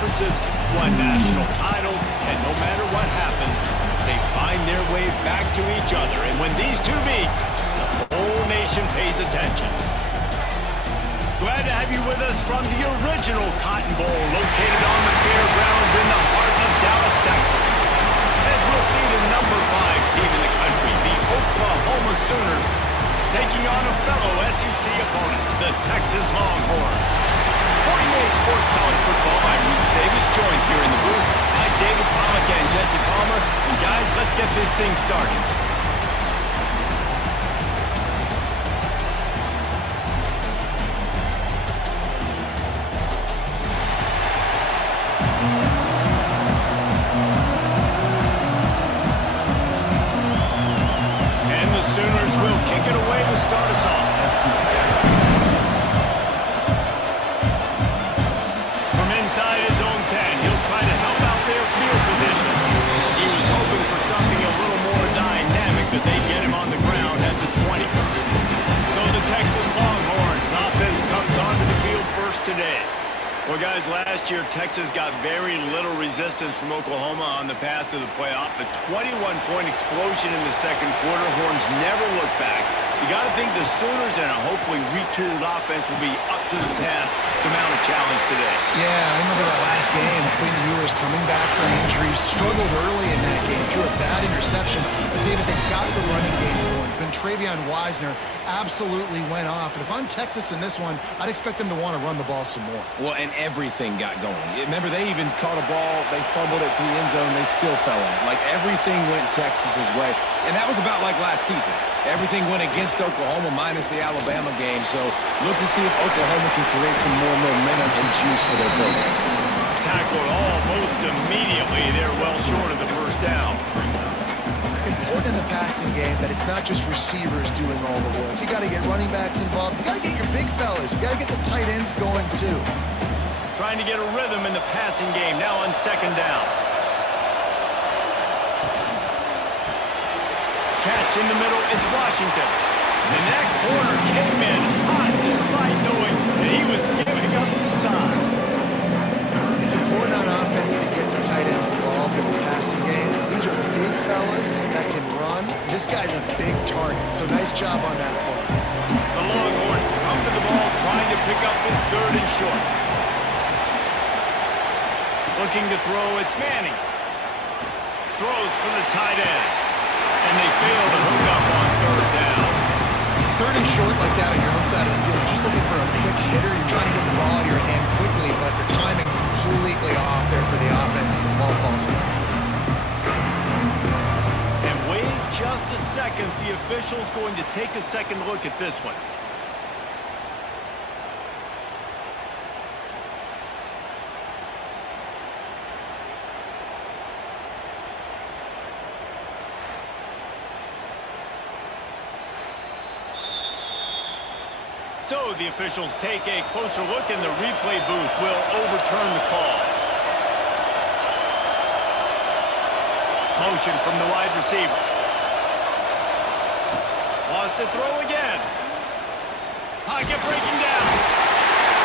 conferences, won national titles, and no matter what happens, they find their way back to each other. And when these two meet, the whole nation pays attention. Glad to have you with us from the original Cotton Bowl, located on the fairgrounds in the heart of Dallas, Texas. As we'll see the number 5 team in the country, the Oklahoma Sooners, taking on a fellow SEC opponent, the Texas Longhorns. For EA Sports College Football, I'm Reese Davis, joined here in the booth by David Pollack and Jesse Palmer. And guys, let's get this thing started. Well, guys, last year Texas got very little resistance from Oklahoma on the path to the playoff. A 21-point explosion in the second quarter. Horns never looked back. You got to think the Sooners and a hopefully retooled offense will be up to the task to mount a challenge today. Yeah, I remember that last game. Quinn Ewers coming back from injury, struggled early in that game, threw a bad interception. But David, they got the running game going. Travion Wisner absolutely went off. And if I'm Texas in this one, I'd expect them to want to run the ball some more. Well, and everything got going. Remember, they even caught a ball, they fumbled it to the end zone, they still fell in it. Like, everything went Texas's way. And that was about like last season. Everything went against Oklahoma minus the Alabama game. So look to see if Oklahoma can create some more momentum and juice for their program. Tackled almost immediately. They're well short of the first down. Important in the passing game that it's not just receivers doing all the work. You got to get running backs involved. You got to get your big fellas. You got to get the tight ends going too. Trying to get a rhythm in the passing game now on second down. Catch in the middle, it's Washington. And that corner came in hot despite knowing that he was giving up some size. It's important on offense to get the tight ends involved in the passing game. These are big fellas that can run. This guy's a big target, so nice job on that play. The Longhorns come to the ball trying to pick up this third and short. Looking to throw, it's Manning. Throws for the tight end. And they fail to hook up on third down. Third and short like that on your own side of the field, you're just looking for a quick hitter. You're trying to get the ball out of your hand quickly, but the timing completely off there for the offense, and the ball falls in. And wait just a second. The official's going to take a second look at this one. So the officials take a closer look, and the replay booth will overturn the call. Motion from the wide receiver. Wants to throw again. Pocket breaking down.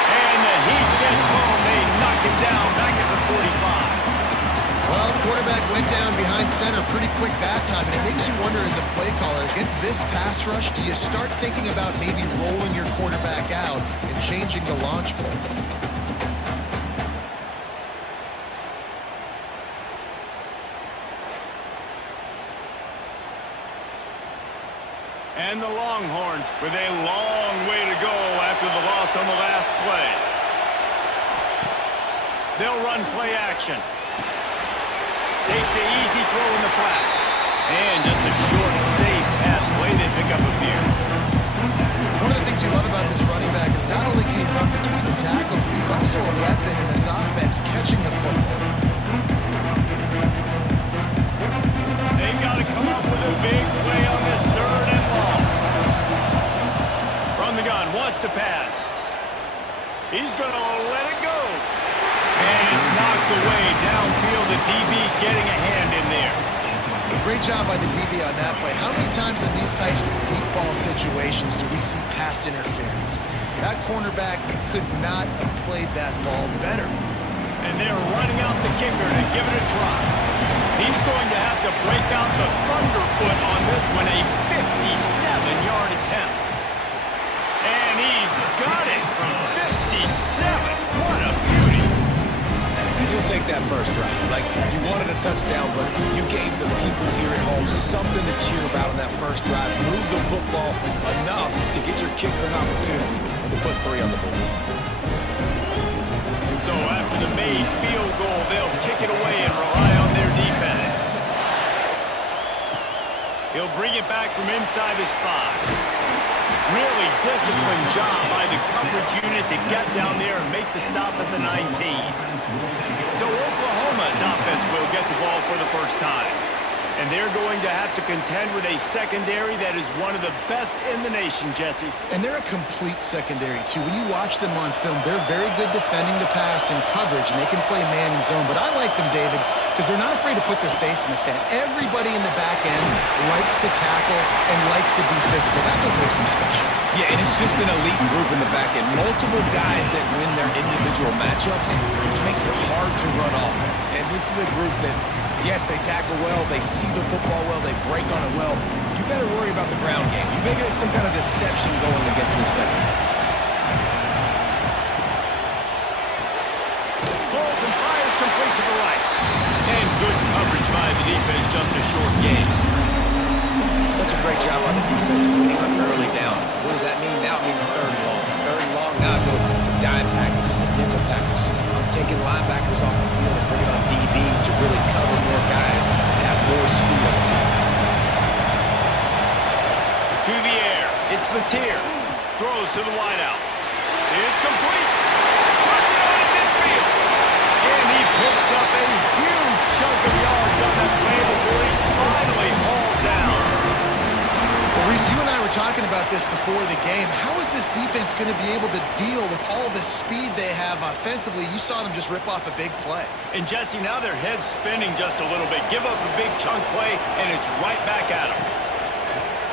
And the Heat gets home. They knock him down back at the 45. Well, quarterback went down behind center pretty quick that time, and it makes you wonder as a play caller, against this pass rush, do you start thinking about maybe rolling your quarterback out and changing the launch point? And the Longhorns with a long way to go after the loss on the last play. They'll run play action. Takes the easy throw in the flat. And just a short, safe pass play. They pick up a few. One of the things you love about this running back is not only can he run between the tackles, but he's also a weapon in this offense catching the football. They've got to come up with a big play on this third and long. From the gun, wants to pass. He's going to let it go. And it's knocked away downfield. The DB getting a hand in there. Great job by the DB on that play. How many times in these types of deep ball situations do we see pass interference? That cornerback could not have played that ball better. And they're running out the kicker to give it a try. He's going to have to break out the thunderfoot on this one, a 57-yard attempt. And he's got it from 57. What a beauty. And he'll take that first drive. Like, you wanted a touchdown, but you gave the people here at home something to cheer about on that first drive. Move the football enough to get your kicker an opportunity and to put 3 on the board. So after the made field goal, they'll kick it away and rely on their defense. He'll bring it back from inside his 5. Really disciplined job by the coverage unit to get down there and make the stop at the 19. So Oklahoma's offense will get the ball for the first time. And they're going to have to contend with a secondary that is one of the best in the nation, Jesse. And they're a complete secondary, too. When you watch them on film, they're very good defending the pass and coverage, and they can play man and zone. But I like them, David, because they're not afraid to put their face in the fan. Everybody in the back end likes to tackle and likes to be physical. That's what makes them special. Yeah, and it's just an elite group in the back end. Multiple guys that win their individual matchups, which makes it hard to run offense. And this is a group that, yes, they tackle well, they see the football well, they break on it well. You better worry about the ground game. You better get some kind of deception going against this secondary. Holds and fires complete to the right. And good coverage by the defense, just a short game. Such a great job on the defense winning on early downs. What does that mean? Now it means 3rd and long. 3rd and long, now go to dime packages, to nickel package. I'm taking linebackers off the field and bringing on DBs to really cover more guys and have more speed on the field. To the air, it's Mateer. Throws to the wideout. It's complete. Touchdown in midfield. And he picks up a huge chunk of yards on that play before he's finally hauled down. Well, Reese, you and I were talking about this before the game. How is this defense going to be able to deal with all the speed they have offensively? You saw them just rip off a big play. And Jesse, now their head's spinning just a little bit. Give up a big chunk play, and it's right back at them.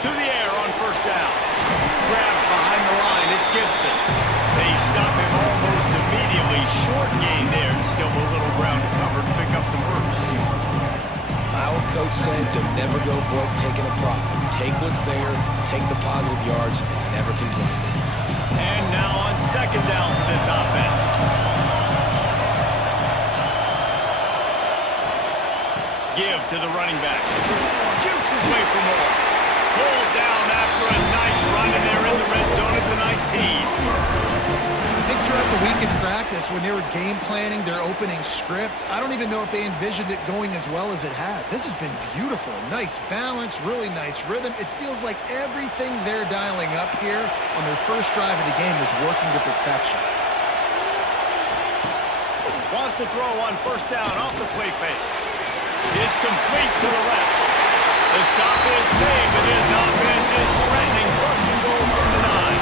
To the air on 1st down. Grab behind the line, it's Gibson. They stop him almost immediately. Short gain there, and still a little ground to cover to pick up the first. My old coach said, don't never go broke taking a profit. Take what's there, take the positive yards, and never complain. And now on 2nd down for this offense. Give to the running back. Jukes his way for more. Pulled down after a nice run, and they're in the red zone at the 19. I think throughout the week in practice, when they were game planning their opening script, I don't even know if they envisioned it going as well as it has. This has been beautiful. Nice balance, really nice rhythm. It feels like everything they're dialing up here on their first drive of the game is working to perfection. Wants to throw on 1st down off the play fake. It's complete to the left. The stop is made, but this offense is threatening 1st and goal from the 9.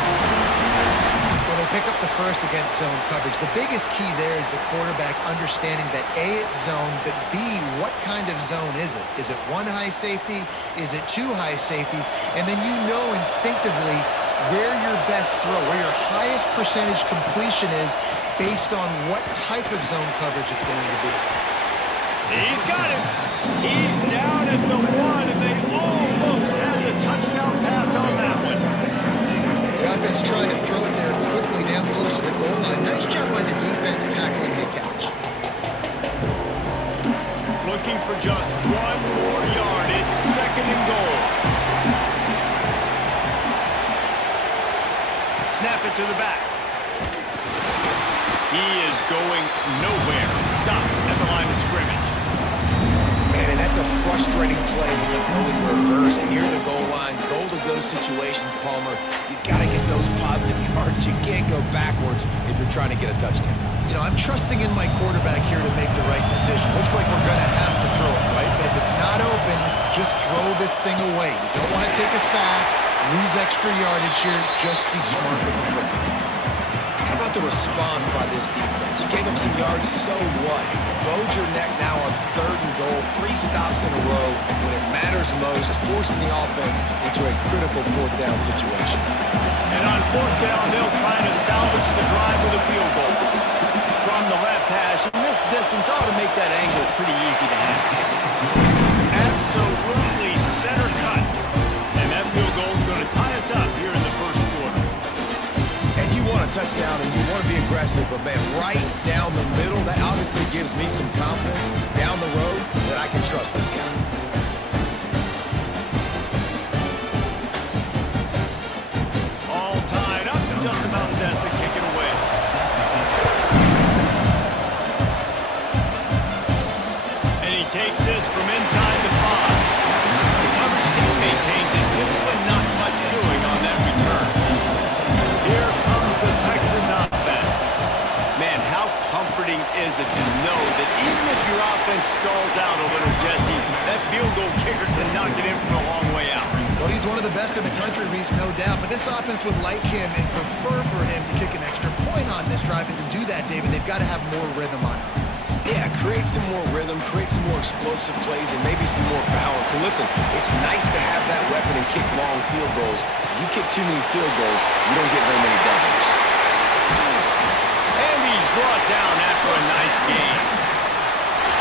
Well, they pick up the first against zone coverage. The biggest key there is the quarterback understanding that A, it's zone, but B, what kind of zone is it? Is it 1 high safety? Is it 2 high safeties? And then you know instinctively where your best throw, where your highest percentage completion is based on what type of zone coverage it's going to be. He's got him. He's down at the 1, and they almost had the touchdown pass on that one. The offense trying to throw it there quickly down close to the goal line. Nice job by the defense tackling the catch. Looking for just 1 more yard. It's 2nd and goal. Snap it to the back. He is going nowhere. Stop at the line of scrimmage. Man, and that's a frustrating play when you go in reverse near the goal line. Goal-to-go situations, Palmer. You got to get those positive yards. You can't go backwards if you're trying to get a touchdown. You know, I'm trusting in my quarterback here to make the right decision. Looks like we're going to have to throw it, right? But if it's not open, just throw this thing away. You don't want to take a sack, lose extra yardage here. Just be smart with the football. How about the response by this defense? You gave up some yards, so what? Bowed your neck now on 3rd and goal. 3 stops in a row when it matters most, forcing the offense into a critical 4th down situation. And on 4th down, they'll try to salvage the drive with a field goal. From the left hash, missed distance ought to make that angle pretty easy to handle. Absolutely center cut. And that field goal is going to tie us up here in the first quarter. And you want a touchdown and you want to be aggressive, but man, right down the middle, that obviously gives me some confidence down the road that I can trust this guy. All tied up and just about set to kick it away. And he takes this from inside the 5. The coverage team maintained his discipline, not much doing on that return. Here comes the Texas offense. Man, how comforting is it to know that even if your offense stalls out a little, Jesse, that field goal kicker can knock it in from a long way out. Well, he's one of the best in the country, Reese, no doubt. But this offense would like him and prefer for him to kick an extra point on this drive. And to do that, David, they've got to have more rhythm on offense. Yeah, create some more rhythm, create some more explosive plays, and maybe some more balance. And listen, it's nice to have that weapon and kick long field goals. You kick too many field goals, you don't get very many W's. And he's brought down after a nice game.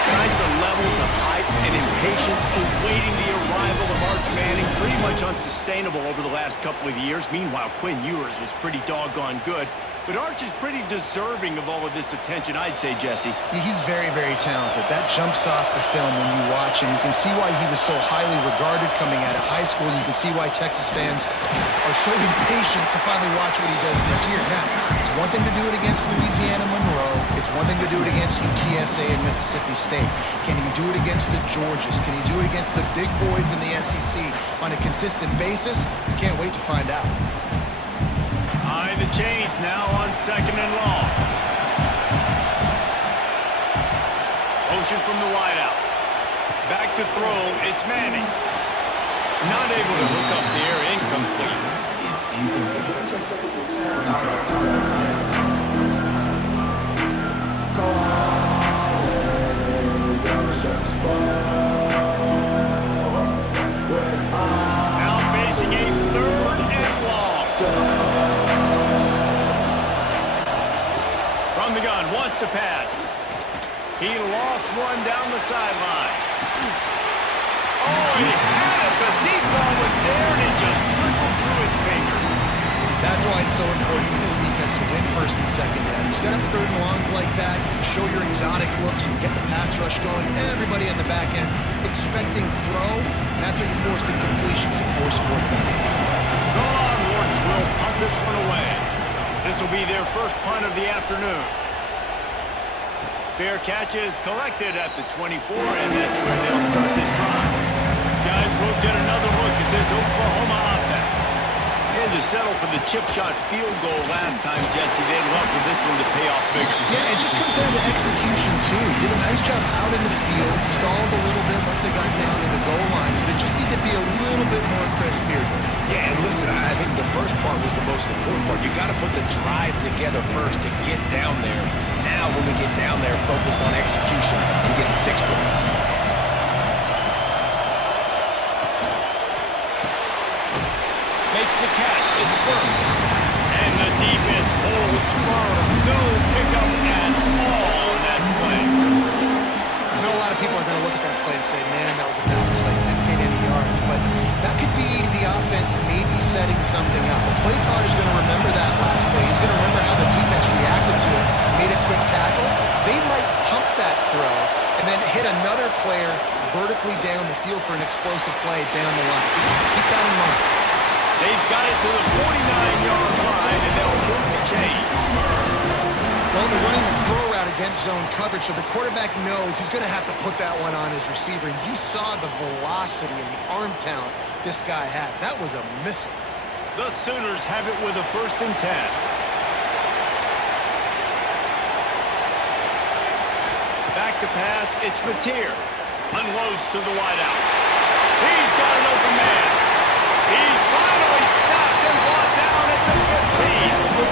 Guys, the levels of hype and impatience awaiting the arrival of Arch Manning pretty much unsustainable over the last couple of years. Meanwhile, Quinn Ewers was pretty doggone good. But Arch is pretty deserving of all of this attention, I'd say, Jesse. Yeah, he's very, very talented. That jumps off the film when you watch him. You can see why he was so highly regarded coming out of high school. You can see why Texas fans are so impatient to finally watch what he does this year. Now, it's one thing to do it against Louisiana Monroe. It's one thing to do it against UTSA and Mississippi State. Can he do it against the Georgias? Can he do it against the big boys in the SEC on a consistent basis? You can't wait to find out. High the chains now on 2nd and long. Motion from the wideout. Back to throw. It's Manning. Not able to hook up there. Incomplete. Now facing a 3rd and long. From the gun, wants to pass. He lost one down the sideline. Oh, he had it. The deep ball was there, and it just trickled through his fingers. That's why it's so important for this defense to win 1st and 2nd down. You set up 3rd and longs like that, you can show your exotic looks and get the pass rush going. Everybody on the back end expecting throw. That's how you force incompletions and force 4th downs. The Longhorns will punt this one away. This will be their first punt of the afternoon. Fair catch is collected at the 24, and that's where they'll start this drive. Guys, we'll get another look at this Oklahoma offense. They had to settle for the chip shot field goal last time, Jesse. They'd love for this one to pay off bigger. Yeah, it just comes down to execution, too. Did a nice job out in the field, stalled a little bit once they got down to the goal line, so they just need to be a little bit more crisp here. Yeah, and listen, I think the first part was the most important part. You got to put the drive together first to get down there. Now, when we get down there, focus on execution and getting 6 points. Makes the catch. It's Burks. And the defense holds firm. No pickup at all on that play. I know a lot of people are going to look at that play and say, man, that was a bad play. Didn't gain any yards. But that could be the offense maybe setting something up. The play caller is going to remember that last play. He's going to remember how the defense reacted to it, made a quick tackle. They might pump that throw and then hit another player vertically down the field for an explosive play down the line. Just keep that in mind. They've got it to the 49-yard line, and they'll move the chain. Well, they're running the crow route against zone coverage, so the quarterback knows he's going to have to put that one on his receiver. And you saw the velocity and the arm talent this guy has. That was a missile. The Sooners have it with a 1st and 10. Back to pass, it's Mateer. Unloads to the wideout. He's got an open man. He's finally stopped and brought down at the 15.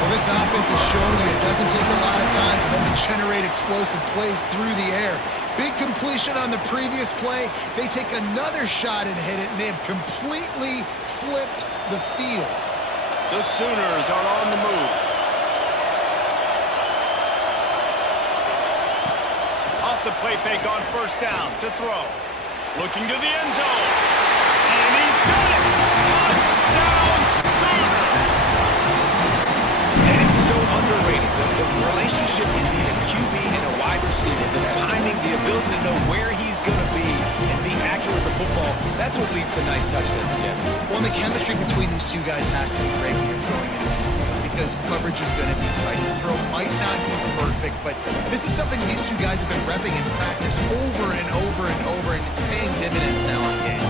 Well, this offense is showing you it doesn't take a lot of time for them to generate explosive plays through the air. Big completion on the previous play. They take another shot and hit it, and they have completely flipped the field. The Sooners are on the move. off the play fake on first down to throw. Looking to the end zone. And he's got it. Touchdown, Sooner. And it's so underrated. The relationship between a QB and a wide receiver, the timing, the ability to know where he's going to be and be accurate with the football, that's what leads to nice touchdowns, Jesse. Well, the chemistry between these two guys has to be great when you're throwing in the end zone because coverage is going to be tight. The throw might not be perfect, but this is something these two guys have been repping in practice over and over and over, and it's paying dividends now on game.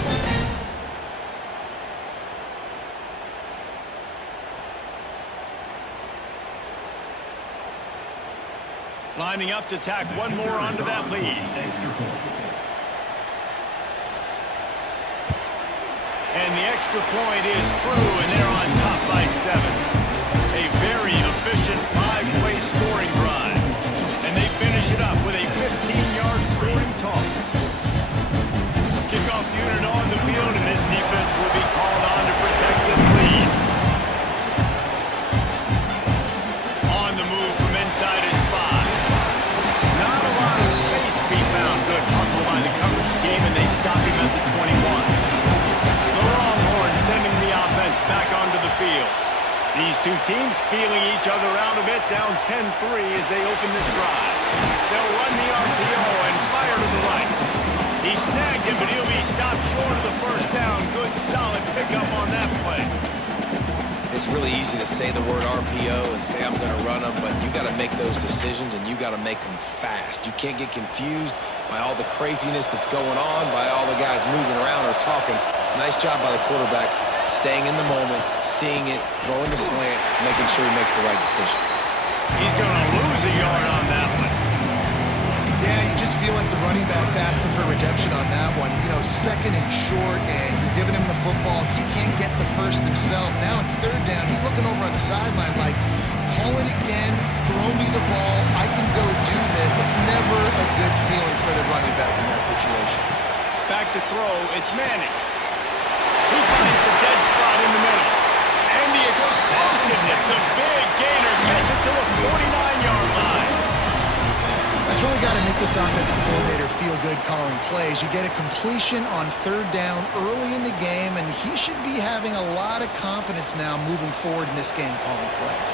Lining up to tack one more onto that lead. And the extra point is true, and they're on top by 7. A very efficient 5-play scoring drive. And they finish it up with a 15-yard scoring toss. Kickoff unit on the field, and this defense will be called on to protect this lead. On the move from inside his 5. Not a lot of space to be found. Good hustle by the coverage team, and they stop him at the 21. The Longhorns sending the offense back onto the field. These two teams feeling each other out a bit, down 10-3 as they open this drive. They'll run the RPO and fire to the right. He snagged him, but he'll be stopped short of the first down. Good, solid pickup on that play. It's really easy to say the word RPO and say I'm going to run them, but you got to make those decisions and you got to make them fast. You can't get confused by all the craziness that's going on, by all the guys moving around or talking. Nice job by the quarterback, staying in the moment, seeing it, throwing the slant, making sure he makes the right decision. He's going to lose a yard on that one. Yeah, you just feel like the running back's asking for redemption on that one. You know, second and short, and you're giving him the football. He can't get the first himself. Now it's third down. He's looking over on the sideline like, call it again, throw me the ball, I can go do this. It's never a good feeling for the running back in that situation. Back to throw, it's Manning. He finds a dead spot in the middle. And the explosiveness, the big gainer gets it to the 49-yard line. That's really got to make this offensive coordinator feel good calling plays. You get a completion on third down early in the game, and he should be having a lot of confidence now moving forward in this game calling plays.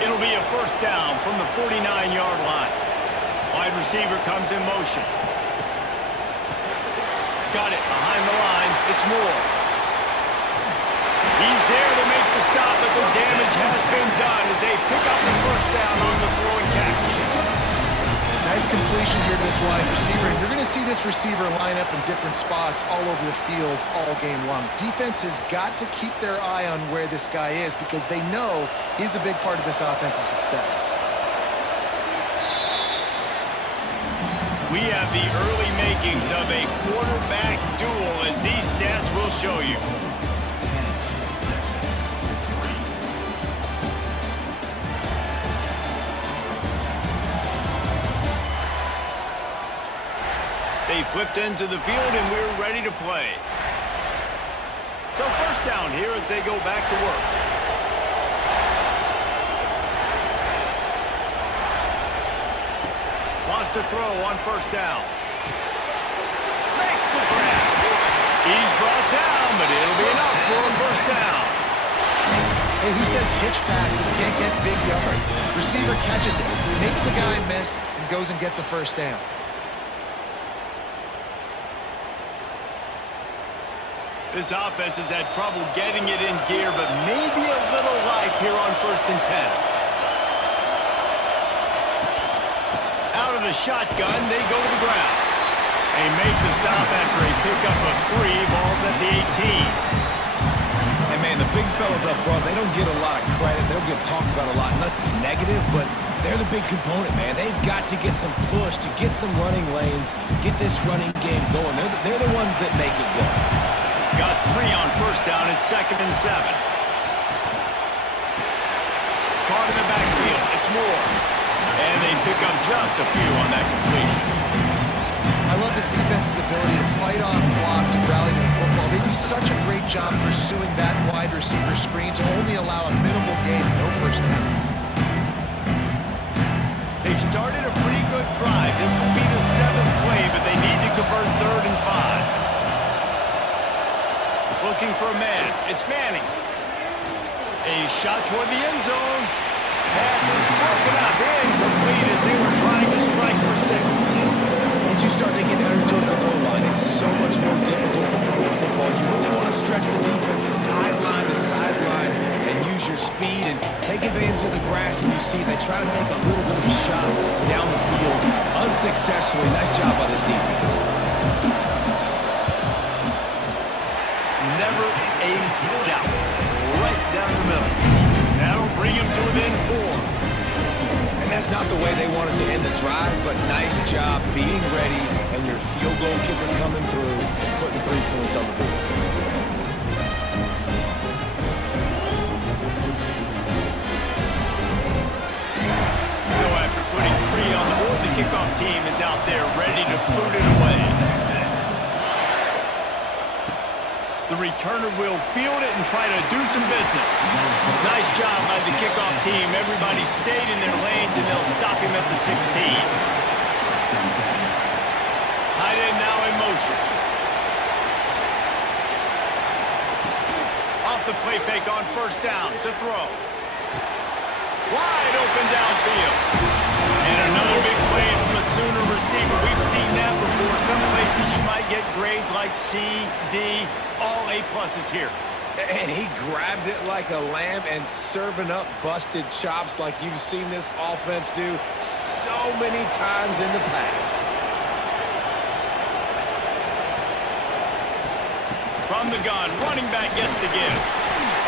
It'll be a first down from the 49-yard line. Wide receiver comes in motion. Got it behind the line. It's Moore. He's there to make the stop, but the damage has been done as they pick up the first down on the throw and catch. Nice completion here to this wide receiver. And you're going to see this receiver line up in different spots all over the field all game long. Defense has got to keep their eye on where this guy is because they know he's a big part of this offense's success. We have the early makings of a quarterback duel as these stats will show you. They flipped into the field, and we're ready to play. So first down here as they go back to work. Wants to throw on first down. Makes the grab. He's brought down, but it'll be enough for a first down. Hey, who says hitch passes can't get big yards? Receiver catches it, makes a guy miss, and goes and gets a first down. This offense has had trouble getting it in gear, but maybe a little life here on 1st and 10. Out of the shotgun, they go to the ground. They make the stop after a pickup of 3 balls at the 18. And, man, the big fellas up front, they don't get a lot of credit. They don't get talked about a lot unless it's negative, but they're the big component, man. They've got to get some push, to get some running lanes, get this running game going. They're the ones that make it go. Got 3 on first down at 2nd and 7. Caught in the backfield. It's Moore. And they pick up just a few on that completion. I love this defense's ability to fight off blocks and rally to the football. They do such a great job pursuing that wide receiver screen to only allow a minimal gain and no first down. They've started a pretty good drive. This will be the play, but they need to convert 3rd and 5. Looking for a man. It's Manning. A shot toward the end zone. Pass is broken up. Incomplete as they were trying to strike for 6. Once you start to get down towards the goal line, it's so much more difficult to throw the football. You really want to stretch the defense sideline to sideline and use your speed and take advantage of the grass when you see it. They try to take a little bit of a shot down the field unsuccessfully. Nice job by this defense. Never a doubt. Right down the middle. That'll bring him to within 4. And that's not the way they wanted to end the drive, but nice job being ready and your field goal kicker coming through and putting 3 points on the board. So after putting 3 on the board, the kickoff team is out there ready to boot it away. The returner will field it and try to do some business. Nice job by the kickoff team. Everybody stayed in their lanes, and they'll stop him at the 16. Tight end now in motion. Off the play fake on 1st down to throw. Wide open downfield. And another big play from a Sooner receiver. We've seen that before. Some places you might get grades like C, D, all A-pluses here. And he grabbed it like a lamb and serving up busted chops like you've seen this offense do so many times in the past. From the gun, running back gets to give.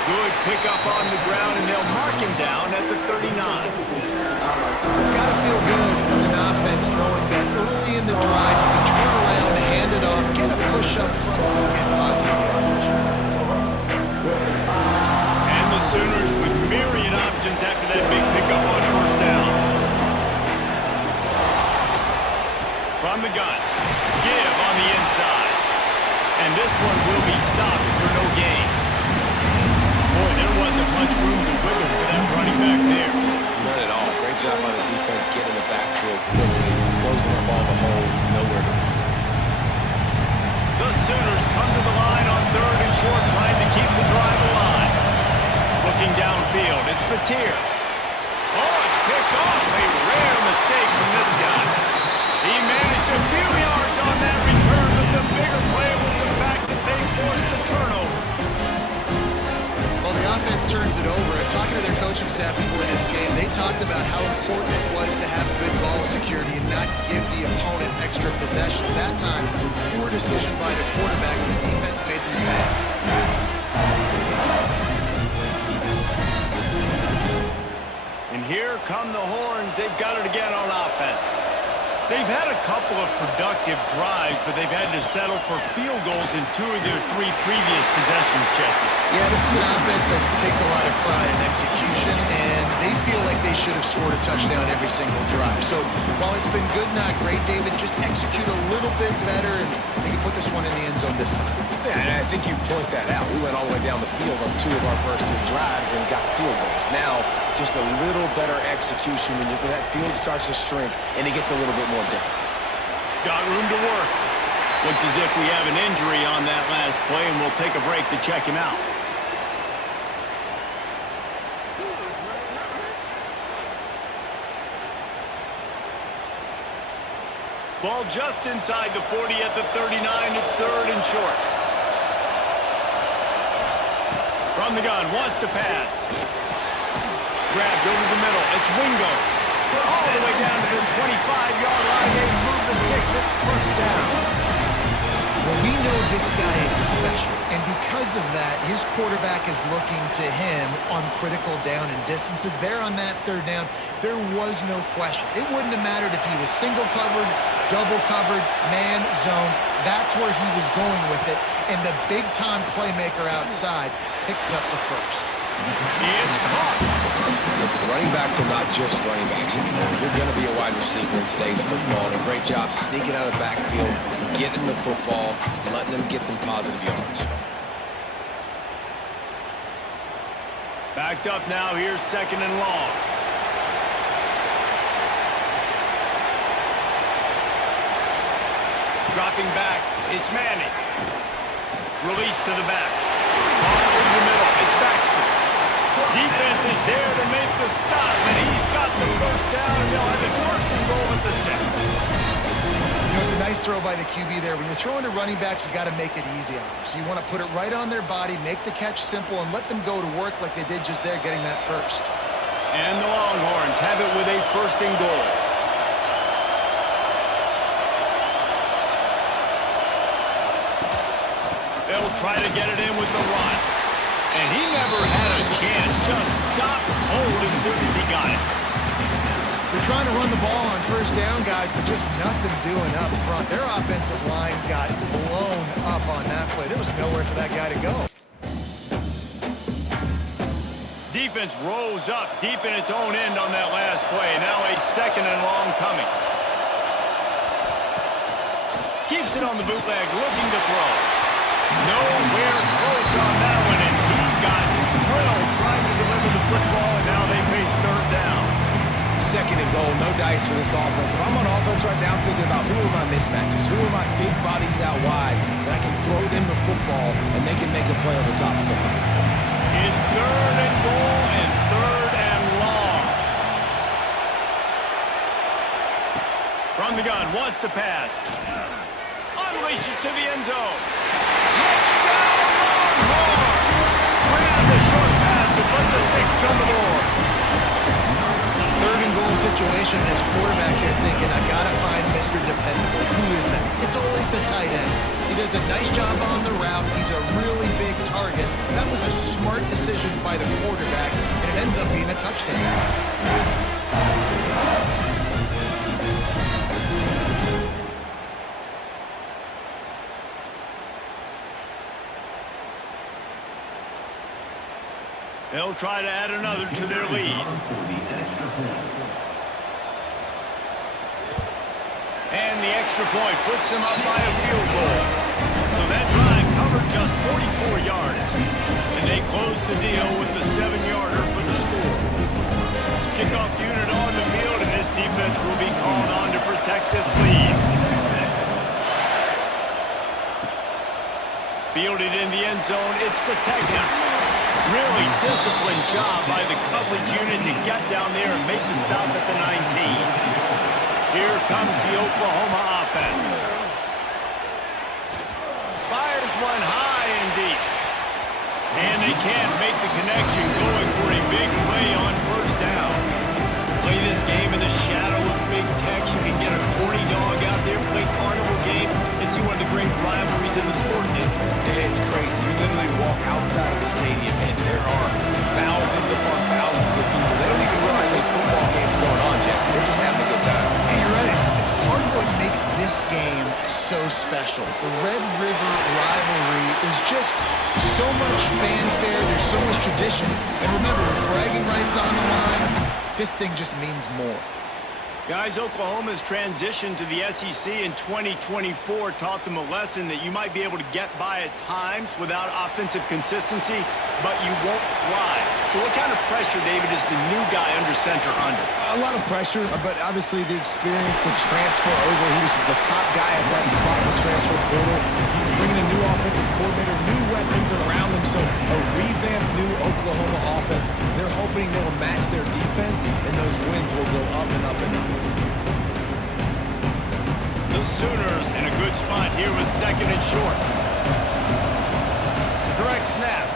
Good pickup on the ground, and they'll mark him down at the 39. It's got to feel good as an offense knowing that early in the drive you can turn around, hand it off, get a push up front, and get positive yardage. And the Sooners with myriad options after that big pickup on 1st down. From the gun, give on the inside. And this one will be stopped for no gain. Boy, there wasn't much room to wiggle for that running back there. None at all. Great job by the defense getting in the backfield quickly, closing up all the holes, nowhere to be. The Sooners come to the line on 3rd and short, trying to keep the drive alive. Looking downfield, it's Mateer. Oh, it's picked off. A rare mistake from this guy. He managed a few yards on that return, but the bigger play was the fact that they forced the turnover. Well, the offense turns it over. And talking to their coaching staff before this game, they talked about how important it was to have good ball security and not give the opponent extra possessions. That time, poor decision by the quarterback, and the defense made them pay. And here come the horns. They've got it again on offense. They've had a couple of productive drives, but they've had to settle for field goals in 2 of their 3 previous possessions, Jesse. Yeah, this is an offense that takes a lot of pride in execution, and they feel like they should have scored a touchdown every single drive. So while it's been good, not great, David, just execute a little bit better, and they can put this one in the end zone this time. Yeah, and I think you point that out. We went all the way down the field on 2 of our first 3 drives and got field goals. Now, just a little better execution when that field starts to shrink and it gets a little bit more difficult. Got room to work. Looks as if we have an injury on that last play, and we'll take a break to check him out. Ball just inside the 40 at the 39. It's 3rd and short. From the gun, wants to pass. Grabbed over the middle. It's Wingo. All the way down to the 25-yard line. They move the sticks. It's 1st down. Well, we know this guy is special, and because of that, his quarterback is looking to him on critical down and distances. There on that 3rd down, there was no question. It wouldn't have mattered if he was single covered, double covered, man, zone. That's where he was going with it, and the big-time playmaker outside picks up the first. It's caught. Listen, running backs are not just running backs anymore. You're going to be a wide receiver in today's football. And a great job sneaking out of the backfield, getting the football, and letting them get some positive yards. Backed up now. Here's 2nd and long. dropping back. It's Manning. Release to the back. Ball over the middle. It's Baxter. Defense is there to make the stop, and he's got the first down, and they'll have it first and goal at the 6. You know, it's a nice throw by the QB there. When you're throwing to running backs, you got to make it easy on them. So you want to put it right on their body, make the catch simple, and let them go to work like they did just there, getting that first. And the Longhorns have it with a first and goal. They'll try to get it in with the run. And he never had a chance. Just stopped cold as soon as he got it. They're trying to run the ball on first down, guys, but just nothing doing up front. Their offensive line got blown up on that play. There was nowhere for that guy to go. Defense rose up deep in its own end on that last play. Now a second and long coming. Keeps it on the bootleg, looking to throw. Nowhere close on that one as he got drilled trying to deliver the football, and now they face third down. Second and goal, no dice for this offense. If I'm on offense right now, I'm thinking about who are my mismatches, who are my big bodies out wide that I can throw them the football and they can make a play over top of somebody. It's third and goal and third and long. From the gun, wants to pass. Unleashes to the end zone. Touchdown, Longhorn! Ran the short pass to put the 6 on the board. Third and goal situation, as quarterback, you're thinking, I got to find Mr. Dependable. Who is that? It's always the tight end. He does a nice job on the route. He's a really big target. That was a smart decision by the quarterback, and it ends up being a touchdown. They'll try to add another to their lead. And the extra point puts them up by a field goal. So that drive covered just 44 yards. And they close the deal with the 7-yarder for the score. Kickoff unit on the field, and this defense will be called on to protect this lead. Fielded in the end zone, it's Sategna. Really disciplined job by the coverage unit to get down there and make the stop at the 19. Here comes the Oklahoma offense. Fires one high and deep. And they can't make the connection, going for a big play on first down. Play this game in the shadow of Big Tex. You can get a corny dog out there, play carnival games, and see one of the great rivalries in the sport. It's crazy. You literally walk outside of the stadium, and there are thousands upon thousands of people. They don't even realize a football game's going on, Jesse. They're just having a good time. Hey, you're right. It's part of what makes this game so special. The Red River rivalry, there's just so much fanfare. There's so much tradition. And remember, with bragging rights on the line, this thing just means more. Guys, Oklahoma's transition to the SEC in 2024 taught them a lesson that you might be able to get by at times without offensive consistency, but you won't thrive. So what kind of pressure, David, is the new guy under center under? A lot of pressure, but obviously the experience, the transfer over. He was the top guy at that spot in the transfer portal. Bringing a new offensive coordinator, new weapons around him, so a revamped new Oklahoma offense. They're hoping they will match their defense, and those wins will go up and up and up. The Sooners in a good spot here with second and short. Direct snap.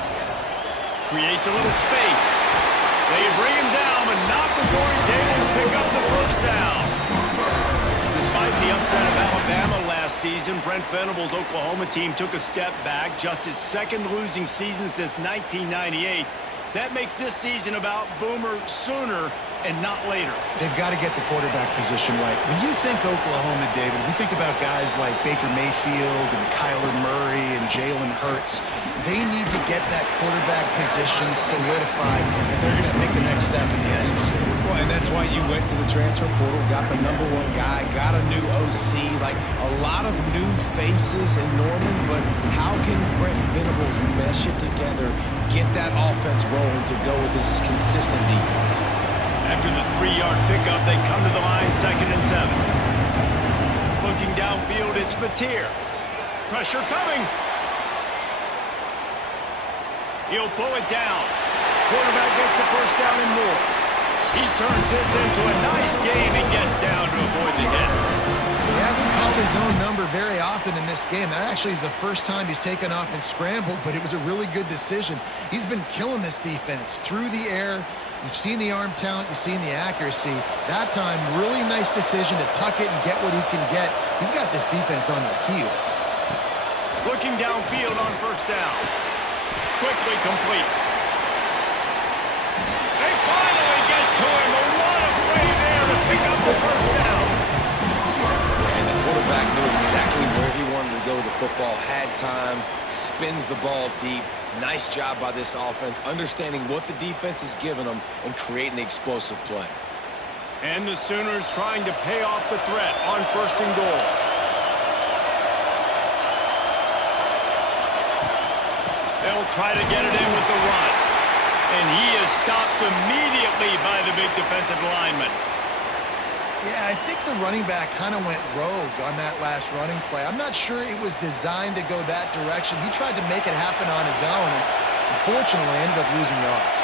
Creates a little space. They bring him down, but not before he's able to pick up the first down. Despite the upset of Alabama last season, Brent Venables' Oklahoma team took a step back, just its second losing season since 1998. That makes this season about Boomer sooner and not later. They've got to get the quarterback position right. When you think Oklahoma, David, we think about guys like Baker Mayfield and Kyler Murray and Jalen Hurts. They need to get that quarterback position solidified if they're going to make the next step in the SEC. Well, and that's why you went to the transfer portal, got the #1 guy, got a new OC, like a lot of new faces in Norman, but how can Brent Venables mesh it together, get that offense rolling to go with this consistent defense? After the 3-yard pickup, they come to the line, 2nd and 7. Looking downfield, it's Mateer. Pressure coming. He'll pull it down. Quarterback gets the first down and more. He turns this into a nice gain and gets down to avoid the hit. He hasn't called his own number very often in this game. That actually is the first time he's taken off and scrambled, but it was a really good decision. He's been killing this defense through the air. You've seen the arm talent, you've seen the accuracy. That time, really nice decision to tuck it and get what he can get. He's got this defense on their heels. Looking downfield on first down. Quickly complete. They finally get to him. What a play there to pick up the first down. And the quarterback knew exactly where he wanted to go with the football, had time, spins the ball deep. Nice job by this offense, understanding what the defense is giving them and creating the explosive play. And the Sooners trying to pay off the threat on first and goal. They'll try to get it in with the run. And he is stopped immediately by the big defensive lineman. Yeah, I think the running back kind of went rogue on that last running play. I'm not sure it was designed to go that direction. He tried to make it happen on his own, and unfortunately ended up losing yards.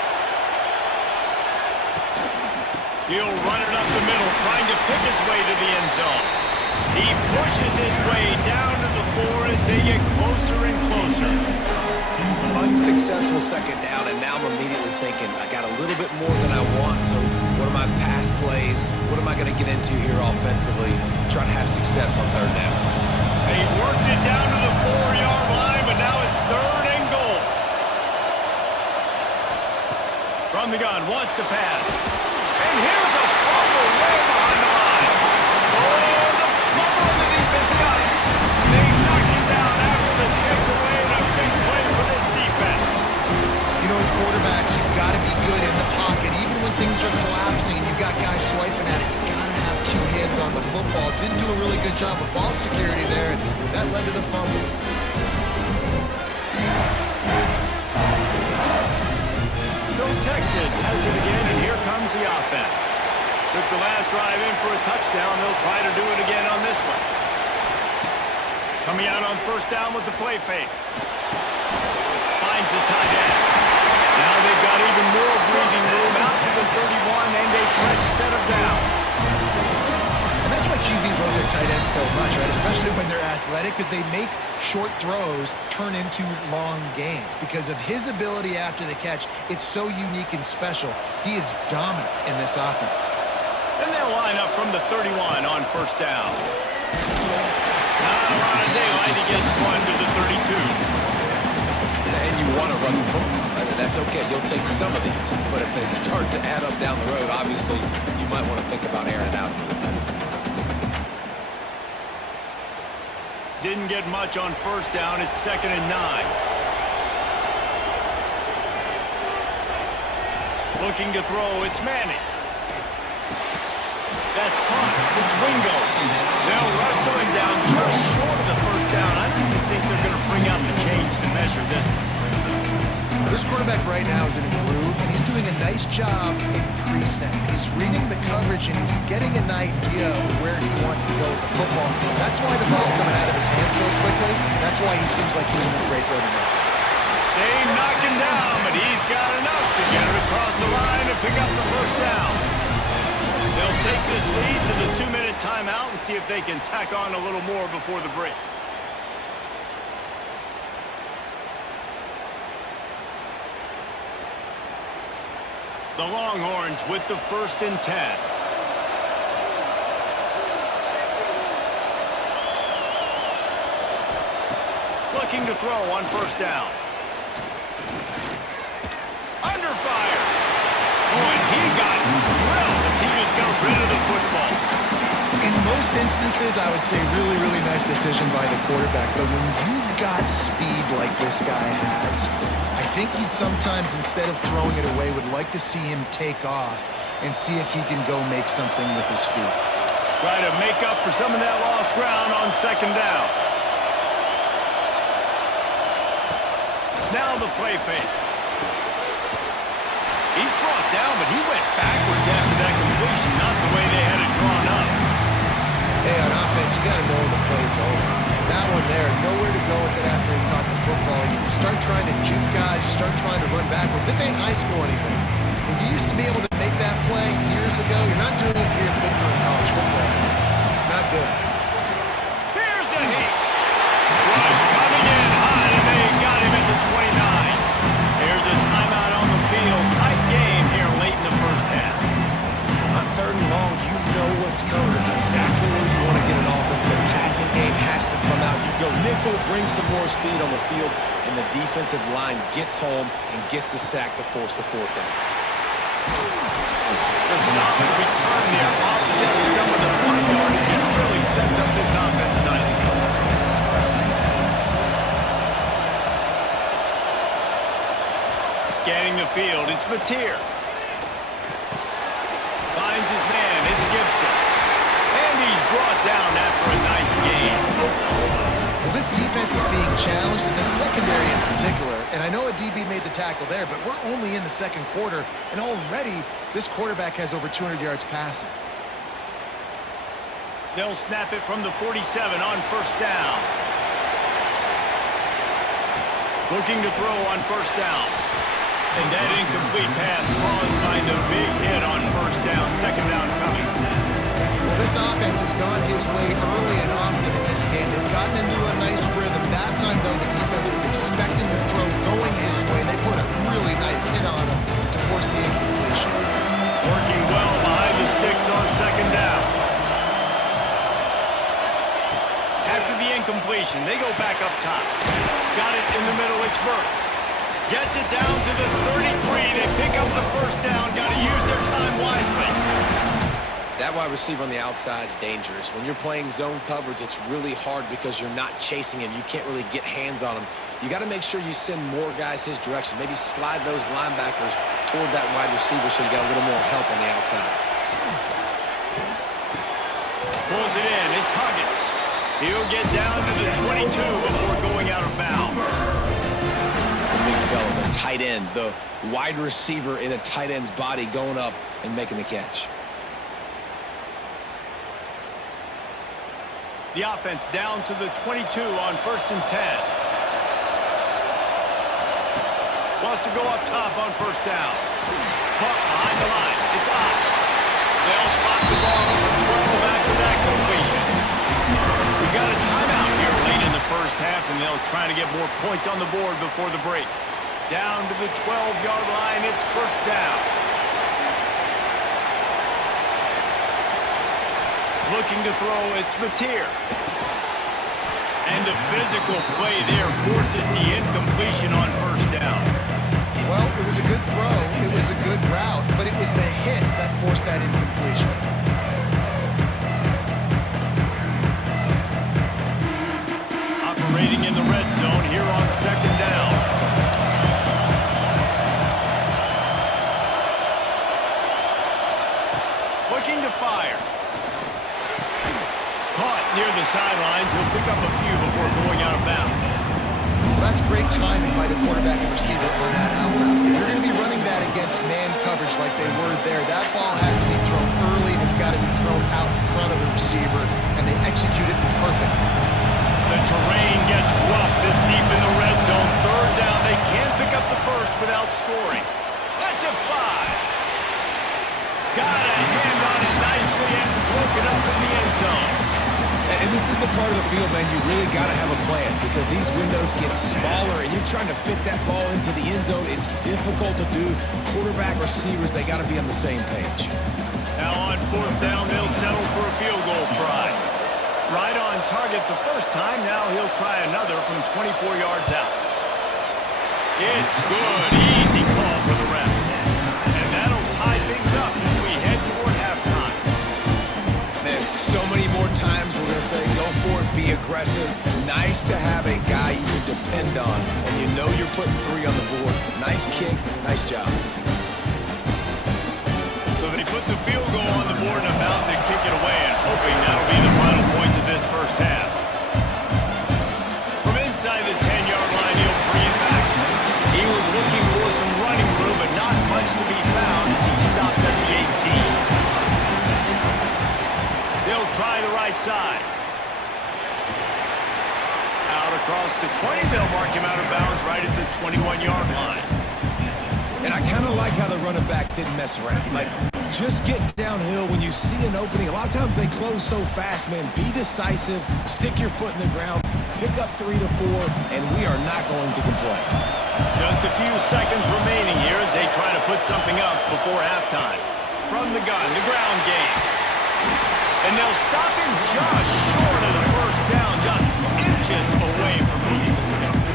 He'll run it up the middle, trying to pick his way to the end zone. He pushes his way down to the 4 as they get closer and closer. Unsuccessful second down, and now I'm immediately thinking, I got a little bit more than I want, so what are my pass plays? What am I going to get into here offensively? Try to have success on third down. He worked it down to the 4-yard line, but now it's third and goal. From the gun, wants to pass. And here's a fumble way behind the line. Oh, the fumble on the defense got it. They knocked it down after the takeaway, and a big play for this defense. You know, as quarterbacks, you've got to be good in the pocket. Even when things are collapsing and you've got guys swiping at it, you've got to have two hands on the football. Didn't do a really good job of ball security there, and that led to the fumble. So Texas has it again, and here comes the offense. Took the last drive in for a touchdown. They'll try to do it again on this one. Coming out on first down with the play fake. Finds the tight end. Now they've got even more breathing room out to the 31 and a fresh set of downs. And that's why QBs love their tight ends so much, right? Especially when they're athletic, because they make short throws turn into long gains. Because of his ability after the catch, it's so unique and special. He is dominant in this offense. And they'll line up from the 31 on first down. Not a lot of daylight. He gets one to the 32. And you want to run the football. That's okay. You'll take some of these. But if they start to add up down the road, obviously, you might want to think about airing it out a little bit. Didn't get much on first down. It's 2nd and 9. Looking to throw. It's Manning. That's caught. It's Wingo. They'll wrestle him down just short of the first down. I don't even think they're going to bring out the chains to measure this one. This quarterback right now is in a groove, and he's doing a nice job in pre-snap. He's reading the coverage, and he's getting an idea of where he wants to go with the football. That's why the ball's coming out of his hands so quickly. That's why he seems like he's in a great rhythm. They knock him down, but he's got enough to get it across the line and pick up the first down. They'll take this lead to the 2-minute timeout and see if they can tack on a little more before the break. The Longhorns with the 1st and 10. Looking to throw on first down. Under fire. Oh, and he got drilled as he just got rid of the football. In most instances, I would say really, really nice decision by the quarterback. But when you've got speed like this guy has, I think he'd sometimes, instead of throwing it away, would like to see him take off and see if he can go make something with his feet. Try to make up for some of that lost ground on 2nd down. Now the play fake. He's brought down, but he went backwards after that completion, not the way they had it drawn up. And hey, on offense, you got to know when the play's over. That one there, nowhere to go with it after he caught the football. You start trying to juke guys, you start trying to run backward. This ain't high school anymore. When you used to be able to make that play years ago, you're not doing it here in big-time college football. Not good. Here's a hit. Rush coming in high, and they got him at the 29. Here's a timeout on the field. Tight game here late in the first half. On 3rd and long, you know what's coming. It's exactly where you want to get an offense. The passing game has to come out. You go nickel, bring some more speed on the field, and the defensive line gets home and gets the sack to force the 4th down. The solid return there offsets some of the punt yardage and really sets up this offense nicely. Scanning the field, it's Mateer. Finds his man, it's Gibson. And he's brought down after a nice game. Well, this defense is being challenged, in the secondary in particular. And I know a DB made the tackle there, but we're only in the 2nd quarter, and already this quarterback has over 200 yards passing. They'll snap it from the 47 on 1st down. Looking to throw on 1st down. And that incomplete pass caused by the big hit on 1st down. 2nd down coming. Well, this offense has gone his way early and often in this game. They've gotten into a nice rhythm. That time, though, the defense was expecting the throw going his way. They put a really nice hit on him to force the incompletion. Working well behind the sticks on 2nd down. After the incompletion, they go back up top. Got it in the middle, it's Burks. Gets it down to the 33. They pick up the 1st down. Got to use their time wisely. That wide receiver on the outside is dangerous. When you're playing zone coverage, it's really hard because you're not chasing him. You can't really get hands on him. You got to make sure you send more guys his direction. Maybe slide those linebackers toward that wide receiver so you got a little more help on the outside. Pulls it in. It's Huggins. He'll get down to the 22 before going out of bounds. Big fella, the tight end, the wide receiver in a tight end's body going up and making the catch. The offense down to the 22 on 1st and 10. Wants to go up top on 1st down. Caught behind the line. It's out. They'll spot the ball at the 12 after that completion. We got a timeout here late in the first half, and they'll try to get more points on the board before the break. Down to the 12-yard line, it's 1st down. Looking to throw, it's Mateer. And the physical play there forces the incompletion on 1st down. Well, it was a good throw, it was a good route, but it was the hit that forced that incompletion. Operating in the red zone here on 2nd down. Looking to fire. Caught near the sidelines. He'll pick up a few before going out of bounds. Well, that's great timing by the quarterback and receiver on that out route. If you're going to be running that against man coverage like they were there, that ball has to be thrown early, and it's got to be thrown out in front of the receiver, and they execute it perfectly. The terrain gets rough this deep in the red zone. 3rd down. They can't pick up the 1st without scoring. Let's it fly. Got a hand on it nicely and broke it up in the end zone. And this is the part of the field, man, you really got to have a plan because these windows get smaller and you're trying to fit that ball into the end zone. It's difficult to do. Quarterback, receivers, they got to be on the same page. Now on 4th down, they'll settle for a field goal try. Right on target the first time. Now he'll try another from 24 yards out. It's good. Easy call for the ref. And that'll tie things up as we head toward halftime. Man, so many more times we're going to say go for it, be aggressive. Nice to have a guy you can depend on, and you know you're putting 3 on the board. Nice kick, nice job. So they put the field goal on the board and about to kick it away, and hoping that'll be the final points of this first half. From inside the 10-yard line, he'll bring it back. He was looking for some running room, but not much to be found as he stopped at the 18. They'll try the right side. Out across the 20, they'll mark him out of bounds right at the 21-yard line. And I kind of like how the running back didn't mess around. Like, just get downhill when you see an opening. A lot of times they close so fast, man. Be decisive, stick your foot in the ground, pick up 3 to 4, and we are not going to complain. Just a few seconds remaining here as they try to put something up before halftime. From the gun, the ground game. And they'll stop him just short of the first down, just inches away from moving the sticks.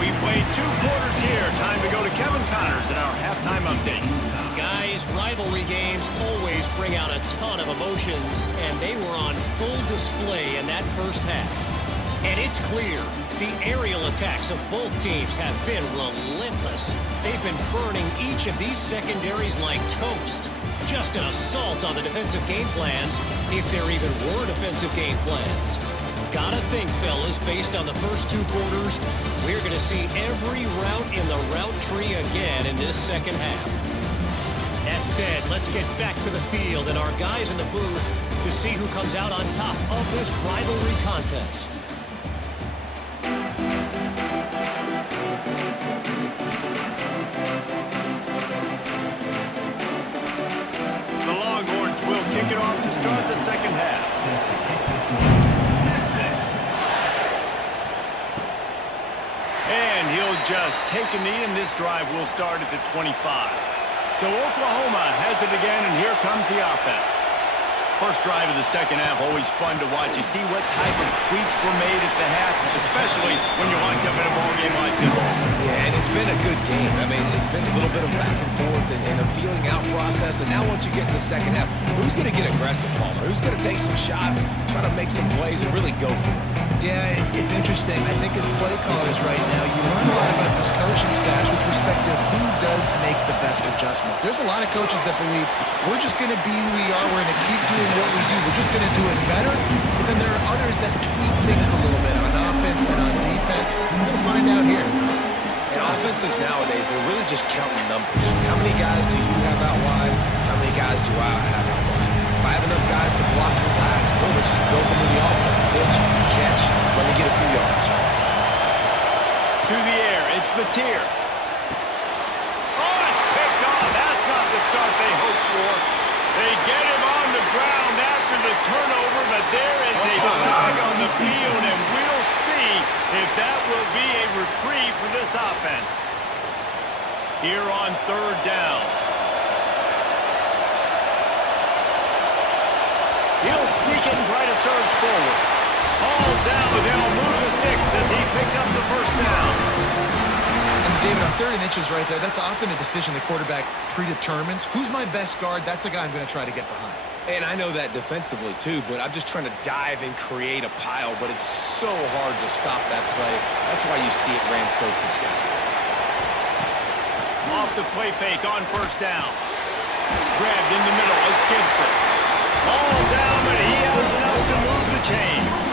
We've played 2 quarters here. Time to go to Kevin Connors in our halftime update. Guys, rivalry games always bring out a ton of emotions, and they were on full display in that first half. And it's clear, the aerial attacks of both teams have been relentless. They've been burning each of these secondaries like toast. Just an assault on the defensive game plans, if there even were defensive game plans. Gotta think, fellas, based on the first 2 quarters, we're going to see every route in the route tree again in this second half. That said, let's get back to the field and our guys in the booth to see who comes out on top of this rivalry contest. The Longhorns will kick it off to start the second half. And he'll just take a knee, and this drive will start at the 25. So Oklahoma has it again, and here comes the offense. First drive of the second half, always fun to watch. You see what type of tweaks were made at the half, especially when you're locked up in a ball game like this one. Yeah, and it's been a good game. I mean, it's been a little bit of back and forth and a feeling out process. And now once you get in the second half, who's going to get aggressive, Palmer? Who's going to take some shots, try to make some plays, and really go for it? Yeah, it's interesting. I think as play callers right now, you learn a lot about this coaching staff with respect to who does make the best adjustments. There's a lot of coaches that believe we're just going to be who we are. We're going to keep doing what we do. We're just going to do it better. But then there are others that tweak things a little bit on offense and on defense. We're going to find out here. And offenses nowadays, they're really just counting numbers. How many guys do you have out wide? How many guys do I have out wide? If I have enough guys to block your guys, boom, it's just built into the offense. Pitch, catch, let me get a few yards. Through the air, it's Mateer. Oh, it's picked off. That's not the start they hoped for. They get him on the ground after the turnover, but there is a flag on the field, and we'll see if that will be a reprieve for this offense. Here on third down. He'll sneak it and try to surge forward. All down, and they'll move the sticks as he picks up the first down. And David, on 3rd and inches right there, that's often a decision the quarterback predetermines. Who's my best guard? That's the guy I'm going to try to get behind. And I know that defensively too, but I'm just trying to dive and create a pile, but it's so hard to stop that play. That's why you see it ran so successful. Off the play fake on first down. Grabbed in the middle, it's Gibson. All down, but he has enough to move the chains.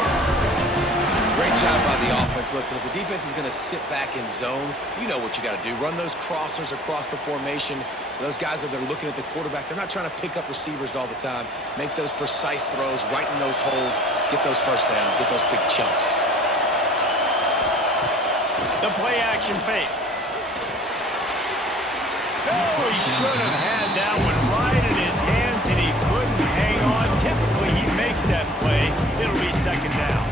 Great job by the offense. Listen, if the defense is going to sit back in zone, you know what you got to do. Run those crossers across the formation. Those guys that are looking at the quarterback, they're not trying to pick up receivers all the time. Make those precise throws, right in those holes, get those first downs, get those big chunks. The play action fake. Oh, he should have had that one right in his hands, and he couldn't hang on. Typically, he makes that play. It'll be second down.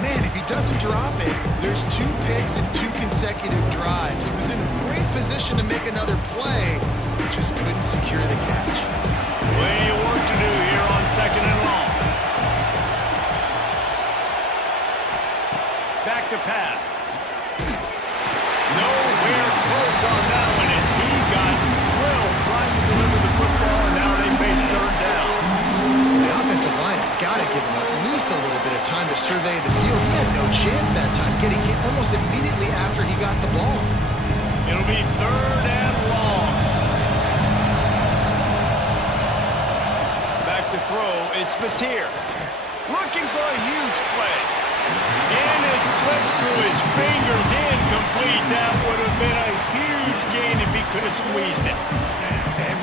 Man, if he doesn't drop it, there's 2 picks and 2 consecutive drives. He was in a great position to make another play, but just couldn't secure the catch. Plenty of work to do here on second and long. Back to pass. Nowhere close on that one as he got drilled trying to deliver the football, and now they face third down. The offensive line has got to give him at least a little bit of time to survey the field. He had no chance that time, getting hit almost immediately after he got the ball. It'll be third and long. Back to throw, it's Mateer. Looking for a huge play. And it slips through his fingers, incomplete. That would have been a huge gain if he could have squeezed it.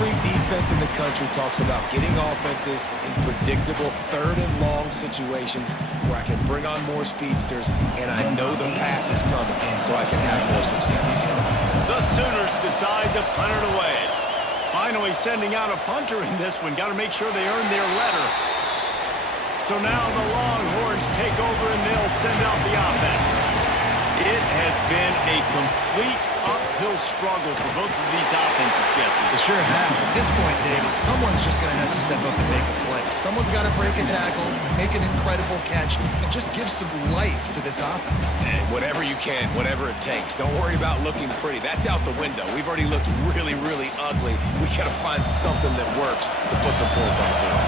Every defense in the country talks about getting offenses in predictable third and long situations where I can bring on more speedsters and I know the pass is coming so I can have more success. The Sooners decide to punt it away. Finally sending out a punter in this one. Got to make sure they earn their letter. So now the Longhorns take over and they'll send out the offense. It has been a complete uphill struggle for both of these offenses, Jesse. It sure has. At this point, David, someone's just going to have to step up and make a play. Someone's got to break a tackle, make an incredible catch, and just give some life to this offense. And whatever you can, whatever it takes. Don't worry about looking pretty. That's out the window. We've already looked really, really ugly. We got to find something that works to put some points on the board.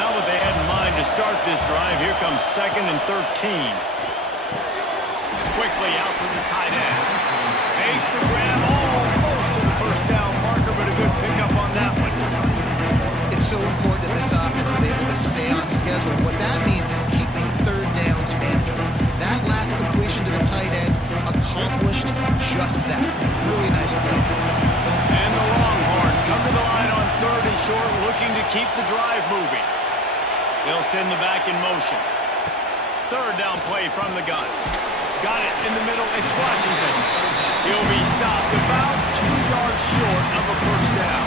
Now what they had in mind to start this drive, here comes 2nd and 13. Quickly out to the tight end. Makes the grab almost to the first down marker, but a good pickup on that one. It's so important that this offense is able to stay on schedule. What that means is keeping third downs manageable. That last completion to the tight end accomplished just that. Really nice play. And the Longhorns come to the line on 3rd and short, looking to keep the drive moving. They'll send the back in motion. 3rd down play from the gun. Got it in the middle. It's Washington. He'll be stopped about 2 yards short of a first down.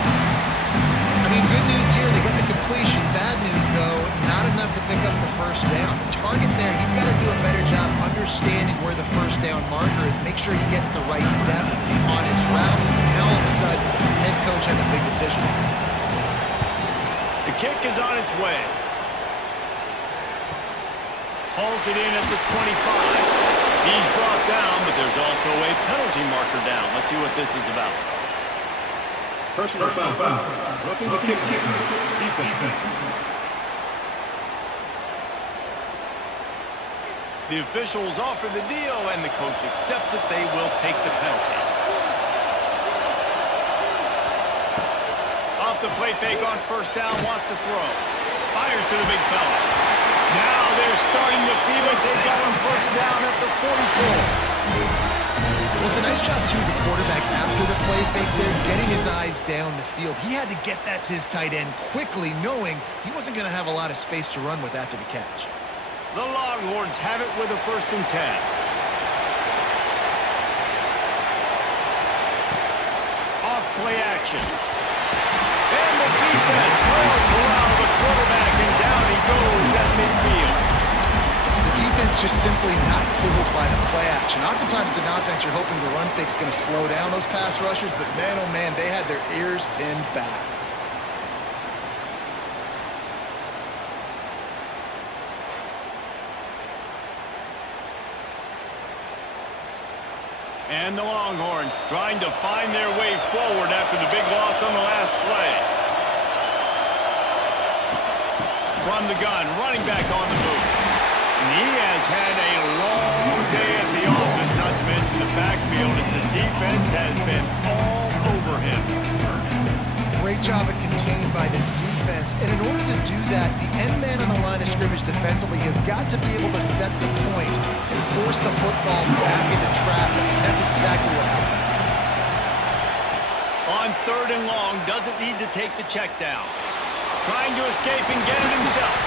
I mean, good news here, they get the completion. Bad news, though, not enough to pick up the first down. Target there, he's got to do a better job understanding where the first down marker is. Make sure he gets the right depth on his route. Now, all of a sudden, head coach has a big decision. The kick is on its way. Hauls it in at the 25. He's brought down, but there's also a penalty marker down. Let's see what this is about. Personal foul. Roughing the kick. Defense. The officials offer the deal, and the coach accepts it. They will take the penalty. Off the play fake on first down, wants to throw. Fires to the big fella. Now they're starting to feel it. They've got him first down at the 44. Well, it's a nice job, too, the quarterback, after the play fake there, getting his eyes down the field. He had to get that to his tight end quickly, knowing he wasn't going to have a lot of space to run with after the catch. The Longhorns have it with a 1st and 10. Off play action. And the defense will corral the quarterback, and down he goes at midfield. The defense just simply not fooled by the play action. Oftentimes, as an offense, you're hoping the run fake's going to slow down those pass rushers, but man, oh man, they had their ears pinned back. And the Longhorns trying to find their way forward after the big loss on the last play. From the gun, running back on the move. And he has had a long day at the office, not to mention the backfield, as the defense has been all over him. Great job at containing by this defense. And in order to do that, the end man on the line of scrimmage defensively has got to be able to set the point and force the football back into traffic. That's exactly what happened. On 3rd and long, doesn't need to take the check down. Trying to escape and get it himself.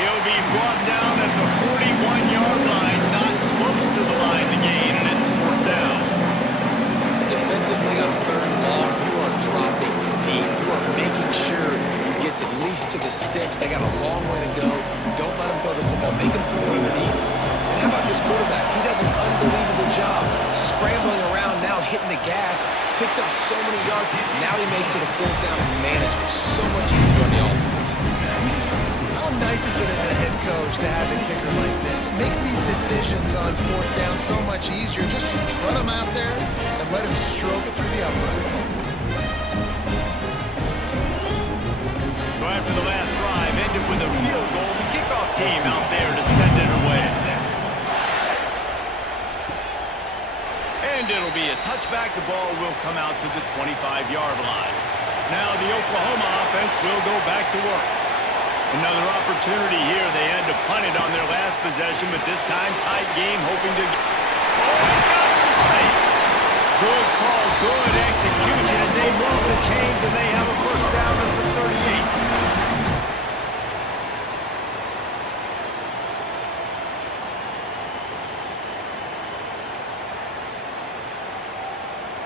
He'll be brought down at the 41-yard line, not close to the line to gain, and it's 4th down. Defensively on 3rd and long, you are dropping deep. You are making sure you get at least to the sticks. They got a long way to go. Don't let them throw the football. Make them throw it underneath. And how about this quarterback? He does an unbelievable job scrambling around, now hitting the gas, picks up so many yards. Now he makes it a 4th down and manageable. So much easier on the offense. How nice is it as a head coach to have a kicker like this? It makes these decisions on 4th down so much easier. Just strut him out there and let him stroke it through the uprights. So after the last drive ended with a field goal, the kickoff team out there to send it away. And it'll be a touchback. The ball will come out to the 25-yard line. Now the Oklahoma offense will go back to work. Another opportunity here. They had to punt it on their last possession, but this time tight game, hoping to... Oh, he's got some space. Good call, good execution as they move the chains, and they have a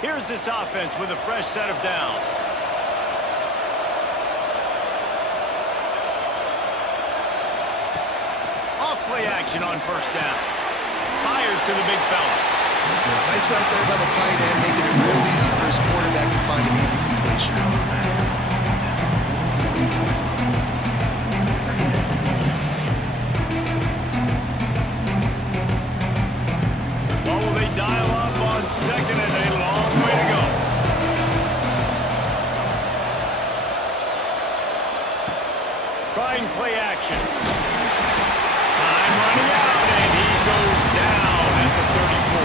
Here's this offense with a fresh set of downs. Off-play action on first down. Fires to the big fella. Nice right there by the tight end, making it real easy for his quarterback to find an easy completion. What will they dial up on second and a long way to go? Trying play action. Time running out, and he goes down at the 34.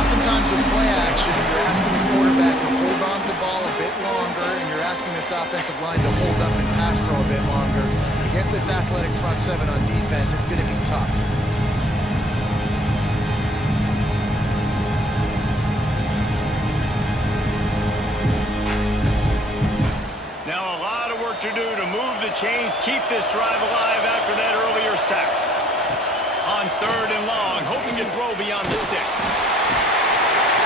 Oftentimes with play action, you're asking the quarterback to hold on to the ball a bit longer, and you're asking this offensive line to hold up and pass pro a bit longer. Against this athletic front seven on defense, it's going to be tough. Now a lot of work to do to move the chains, keep this drive alive after that earlier sack. On third and long, hoping to throw beyond the sticks.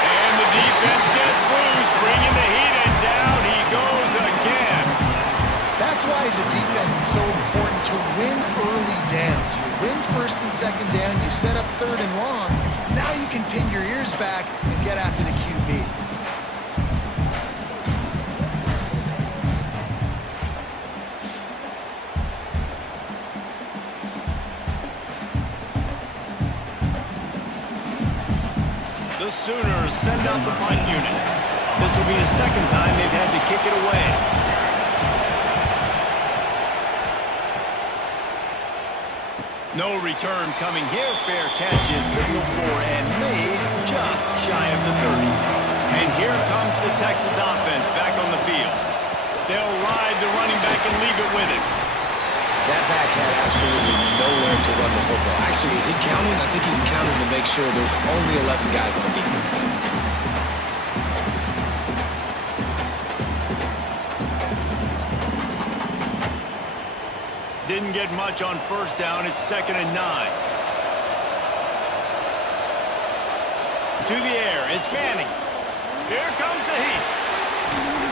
And the defense gets loose, bringing the heat, and down he goes again. That's why as a defense it's so important to win early downs. You win first and second down, you set up third and long. Now you can pin your ears back and get after the QB. The Sooners send out the punt unit. This will be the second time they've had to kick it away. No return coming here. Fair catch is signaled for and made just shy of the 30. And here comes the Texas offense back on the field. They'll ride the running back and leave it with him. That back had absolutely nowhere to run the football. Actually, is he counting? I think he's counting to make sure there's only 11 guys on the defense. Didn't get much on first down. It's 2nd and 9. To the air. It's Manning. Here comes the heat.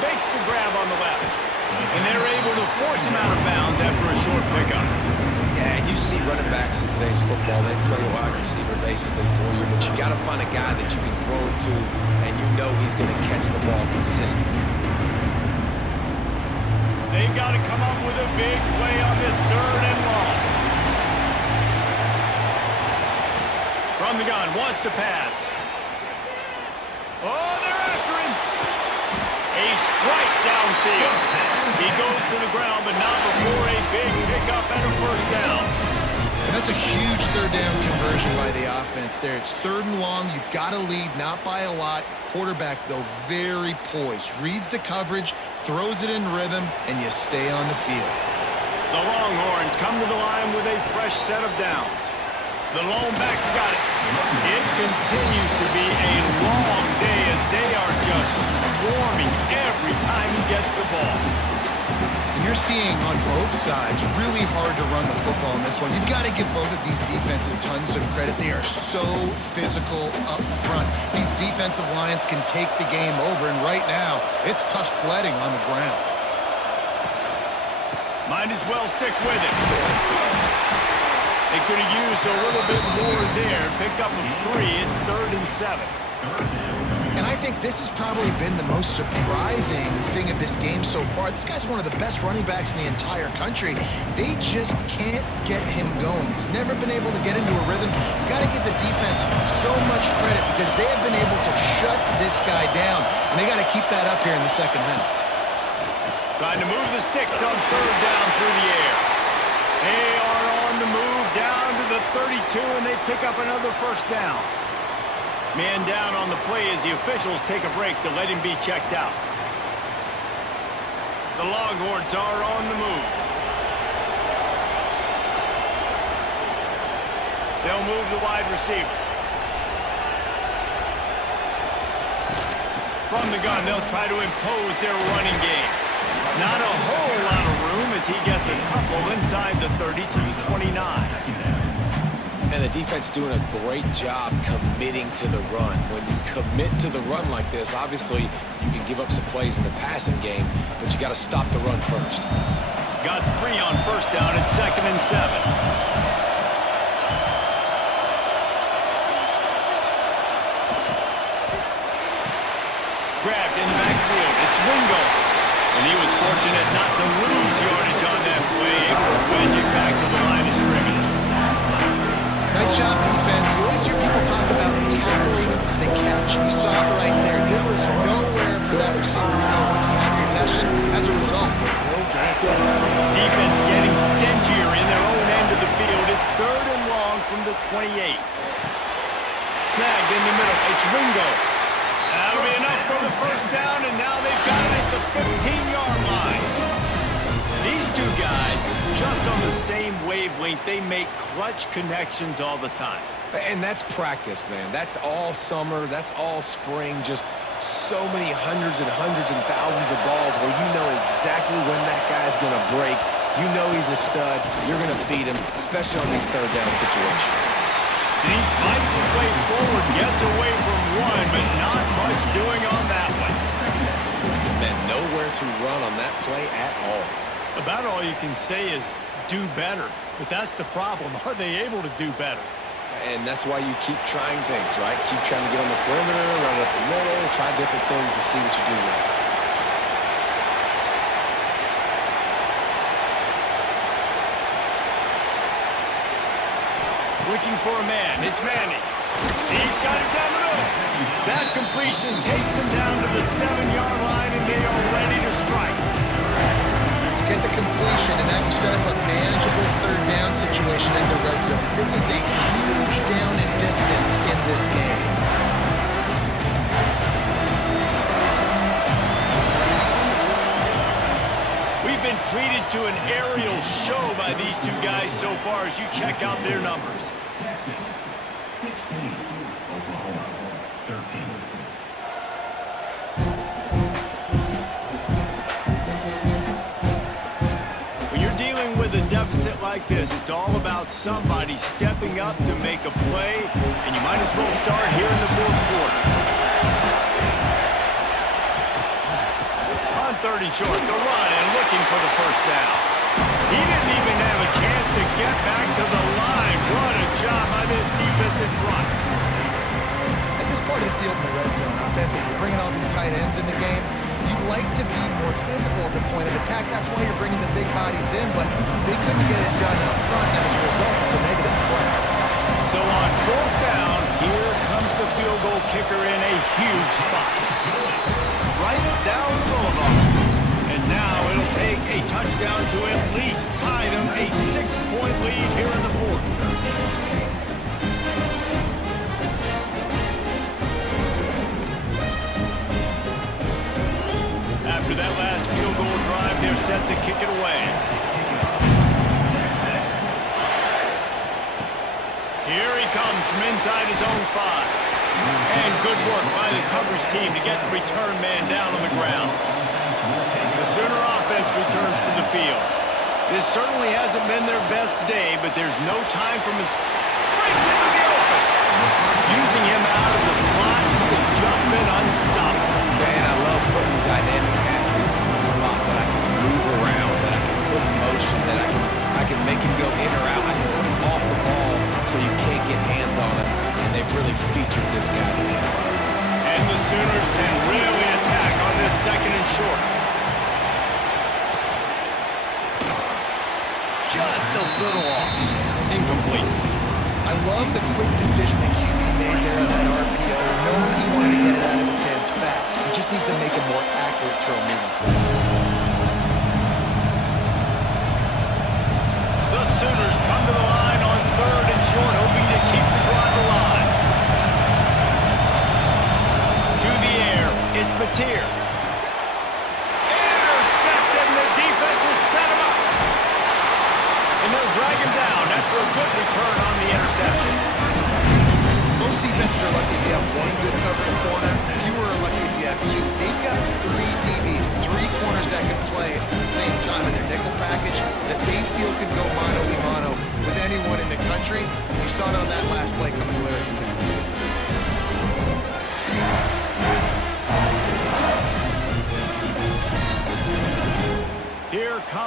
Makes the grab on the left. And they're able to force him out of bounds after a short pickup. Yeah, and you see running backs in today's football, they play a wide receiver basically for you, but you got to find a guy that you can throw it to, and you know he's going to catch the ball consistently. They've got to come up with a big play on this third and long. From the gun, wants to pass. Oh, they're after him. A strike downfield. He goes to the ground, but not before a big pickup and a first down. And that's a huge third down conversion by the offense there. It's 3rd and long. You've got to lead, not by a lot. Quarterback, though, very poised. Reads the coverage, throws it in rhythm, and you stay on the field. The Longhorns come to the line with a fresh set of downs. The lone back's got it. It continues to be a long day as they are just swarming every time he gets the ball. And you're seeing on both sides really hard to run the football in this one. You've got to give both of these defenses tons of credit. They are so physical up front. These defensive lines can take the game over, and right now, it's tough sledding on the ground. Might as well stick with it. They could have used a little bit more there. Pick up a 3. It's 3rd and 7. And I think this has probably been the most surprising thing of this game so far. This guy's one of the best running backs in the entire country. They just can't get him going. He's never been able to get into a rhythm. You got to give the defense so much credit because they have been able to shut this guy down. And they got to keep that up here in the second half. Trying to move the sticks on 3rd down through the air. They are on the move down to the 32, and they pick up another first down. Man down on the play as the officials take a break to let him be checked out. The Longhorns are on the move. They'll move the wide receiver. From the gun, they'll try to impose their running game. Not a whole lot of room as he gets a couple inside the 30 to the 29. And the defense doing a great job committing to the run. When you commit to the run like this, obviously you can give up some plays in the passing game, but you got to stop the run first. Got 3 on first down and 2nd and 7. Grabbed in the backfield. It's Wingo. And he was fortunate not to lose yardage on that play, able to wedge it back to the line of scrimmage. Nice job, defense. You always hear people talk about tackling the catch. You saw it right there. There was nowhere for that receiver to go once he had possession. As a result, no gain. Defense getting stingier in their own end of the field. It's 3rd and long from the 28. Snagged in the middle. It's Wingo. That'll be enough for the first down, and now they've got it at the 15-yard line. These two guys, just on the same wavelength, they make clutch connections all the time. And that's practice, man. That's all summer. That's all spring. Just so many hundreds and thousands of balls where you know exactly when that guy's going to break. You know he's a stud. You're going to feed him, especially on these 3rd down situations. He fights his way forward, gets away from one, but not much doing on that one. And nowhere to run on that play at all. About all you can say is do better. But that's the problem. Are they able to do better? And that's why you keep trying things, right? Keep trying to get on the perimeter, run up the middle, try different things to see what you do well. Looking for a man. It's Manning. He's got it down the middle. That completion takes them down to the 7-yard line, and they are ready to strike. You get the completion, and now you set up a manageable 3rd down situation in the red zone. This is a huge down in distance in this game. We've been treated to an aerial show by these two guys so far as you check out their numbers. Texas, 16. Oklahoma, 13. When you're dealing with a deficit like this, it's all about somebody stepping up to make a play, and you might as well start here in the 4th quarter. On 3rd and short, the run and looking for the first down. He didn't even have a chance to get back to the line. What a job by this defensive front. At this part of the field in the red zone, offensively, you're bringing all these tight ends in the game. You'd like to be more physical at the point of attack. That's why you're bringing the big bodies in, but they couldn't get it done up front, and as a result, it's a negative play. So on 4th down, here comes the field goal kicker in a huge spot. Right down the boulevard. And now it'll take a touchdown to at least tie them a 6-point lead here in the 4th. After that last field goal drive, they're set to kick it away. Here he comes from inside his own 5. And good work by the coverage team to get the return man down on the ground. The Sooner offense returns to the field. This certainly hasn't been their best day, but there's no time for mistakes. Breaks into the open. Using him out of the slot, has just been unstoppable. Man, I love putting dynamic athletes in the slot that I can move around, that I can put in motion, that I can make him go in or out. I can put him off the ball so you can't get hands on him. And they've really featured this guy today. And the Sooners can really attack on this 2nd and short. Just a little off. Incomplete. I love the quick decision that QB made there on that RPO, knowing he wanted to get it out of his hands fast. He just needs to make a more accurate throw moving forward. The Sooners come to the line on 3rd and short, hoping to keep the drive alive. To the air, it's Mateer. Intercepted, and the defense has set him up. And they'll drag him down after a good return on the interception. Most defenses are lucky if you have one good covering corner. Fewer are lucky if you have 2. They've got 3 DBs, 3 corners that can play at the same time in their nickel package that they feel can go mano-a-mano with anyone in the country. You saw it on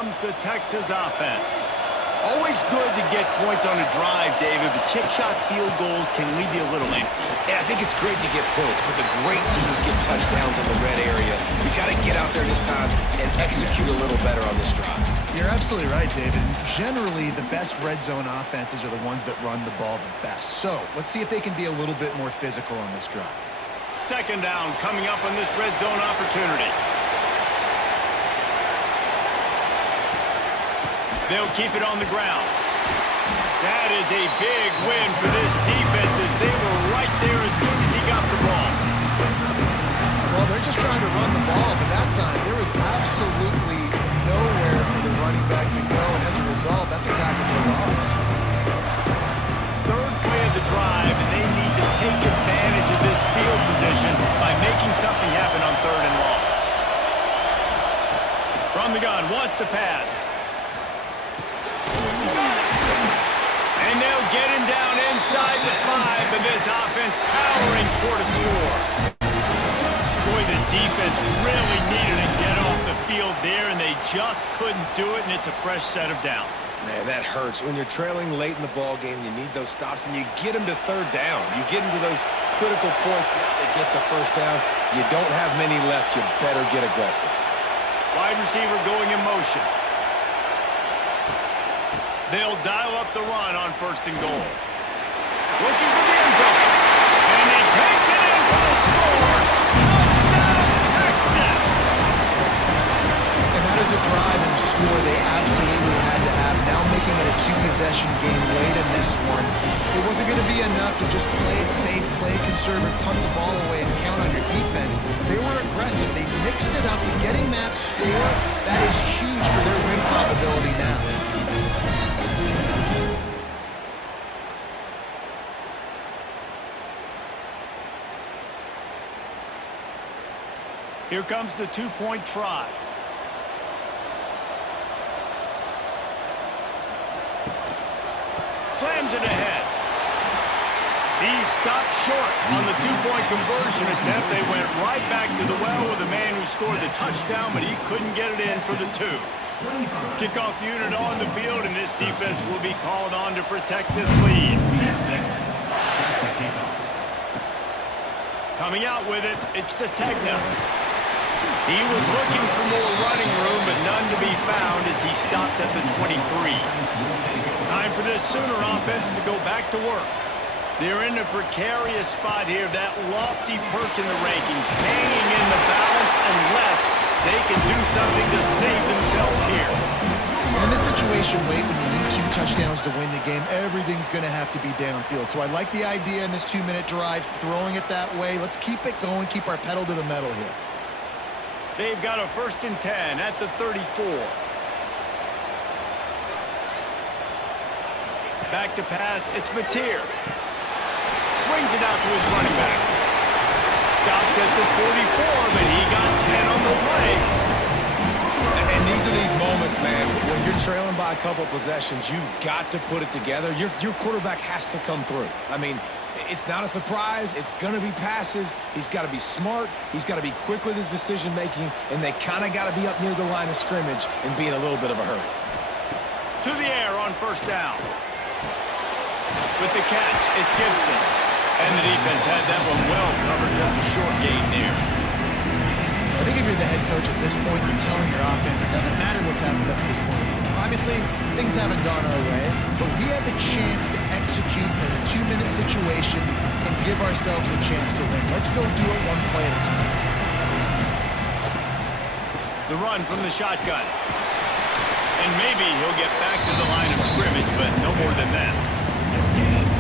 comes the Texas offense. Always good to get points on a drive, David, but chip shot field goals can leave you a little empty. And I think it's great to get points, but the great teams get touchdowns in the red area. You got to get out there this time and execute a little better on this drive. You're absolutely right, David. Generally, the best red zone offenses are the ones that run the ball the best. So let's see if they can be a little bit more physical on this drive. Second down coming up on this red zone opportunity. They'll keep it on the ground. That is a big win for this defense as they were right there as soon as he got the ball. Well, they're just trying to run the ball, but that time there was absolutely nowhere for the running back to go, and as a result, that's a tackle for loss. Third play of the drive, and they need to take advantage of this field position by making something happen on third and long. From the gun, wants to pass. And they'll get him down inside the 5, and this offense powering for the score. Boy, the defense really needed to get off the field there, and they just couldn't do it, and it's a fresh set of downs. Man, that hurts. When you're trailing late in the ball game, you need those stops, and you get them to third down. You get into those critical points, now they get the first down. You don't have many left. You better get aggressive. Wide receiver going in motion. They'll dial up the run on first and goal. Looking for the end zone. And he takes it in for the score. Touchdown, Texas! And that is a drive and a score they absolutely had to have. Now making it a two-possession game late in this one. It wasn't going to be enough to just play it safe, play it conservative, punt the ball away, and count on your defense. They were aggressive. They mixed it up. And getting that score, that is huge for their win probability now. Here comes the two-point try. Slams it ahead. He stopped short on the two-point conversion attempt. They went right back to the well with the man who scored the touchdown, but he couldn't get it in for the 2. Kickoff unit on the field, and this defense will be called on to protect this lead. Coming out with it, it's Sategna. He was looking for more running room, but none to be found as he stopped at the 23. Time for this Sooner offense to go back to work. They're in a precarious spot here, that lofty perch in the rankings, hanging in the balance unless they can do something to save themselves here. In this situation, Wade, when you need 2 touchdowns to win the game, everything's going to have to be downfield. So I like the idea in this 2-minute drive, throwing it that way. Let's keep it going, keep our pedal to the metal here. They've got a 1st and 10 at the 34. Back to pass, it's Mateer. Swings it out to his running back. Stopped at the 44, but he got 10 on the play. And these are these moments, man, when you're trailing by a couple possessions, you've got to put it together. Your quarterback has to come through. I mean, it's not a surprise. It's going to be passes. He's got to be smart. He's got to be quick with his decision-making, and they kind of got to be up near the line of scrimmage and be in a little bit of a hurry. To the air on first down. With the catch, it's Gibson. And the defense had that one well covered, just a short gain there. I think if you're the head coach at this point, you're telling your offense, it doesn't matter what's happened up to this point. Obviously, things haven't gone our way, but we have a chance to execute in a 2-minute situation and give ourselves a chance to win. Let's go do it one play at a time. The run from the shotgun. And maybe he'll get back to the line of scrimmage, but no more than that.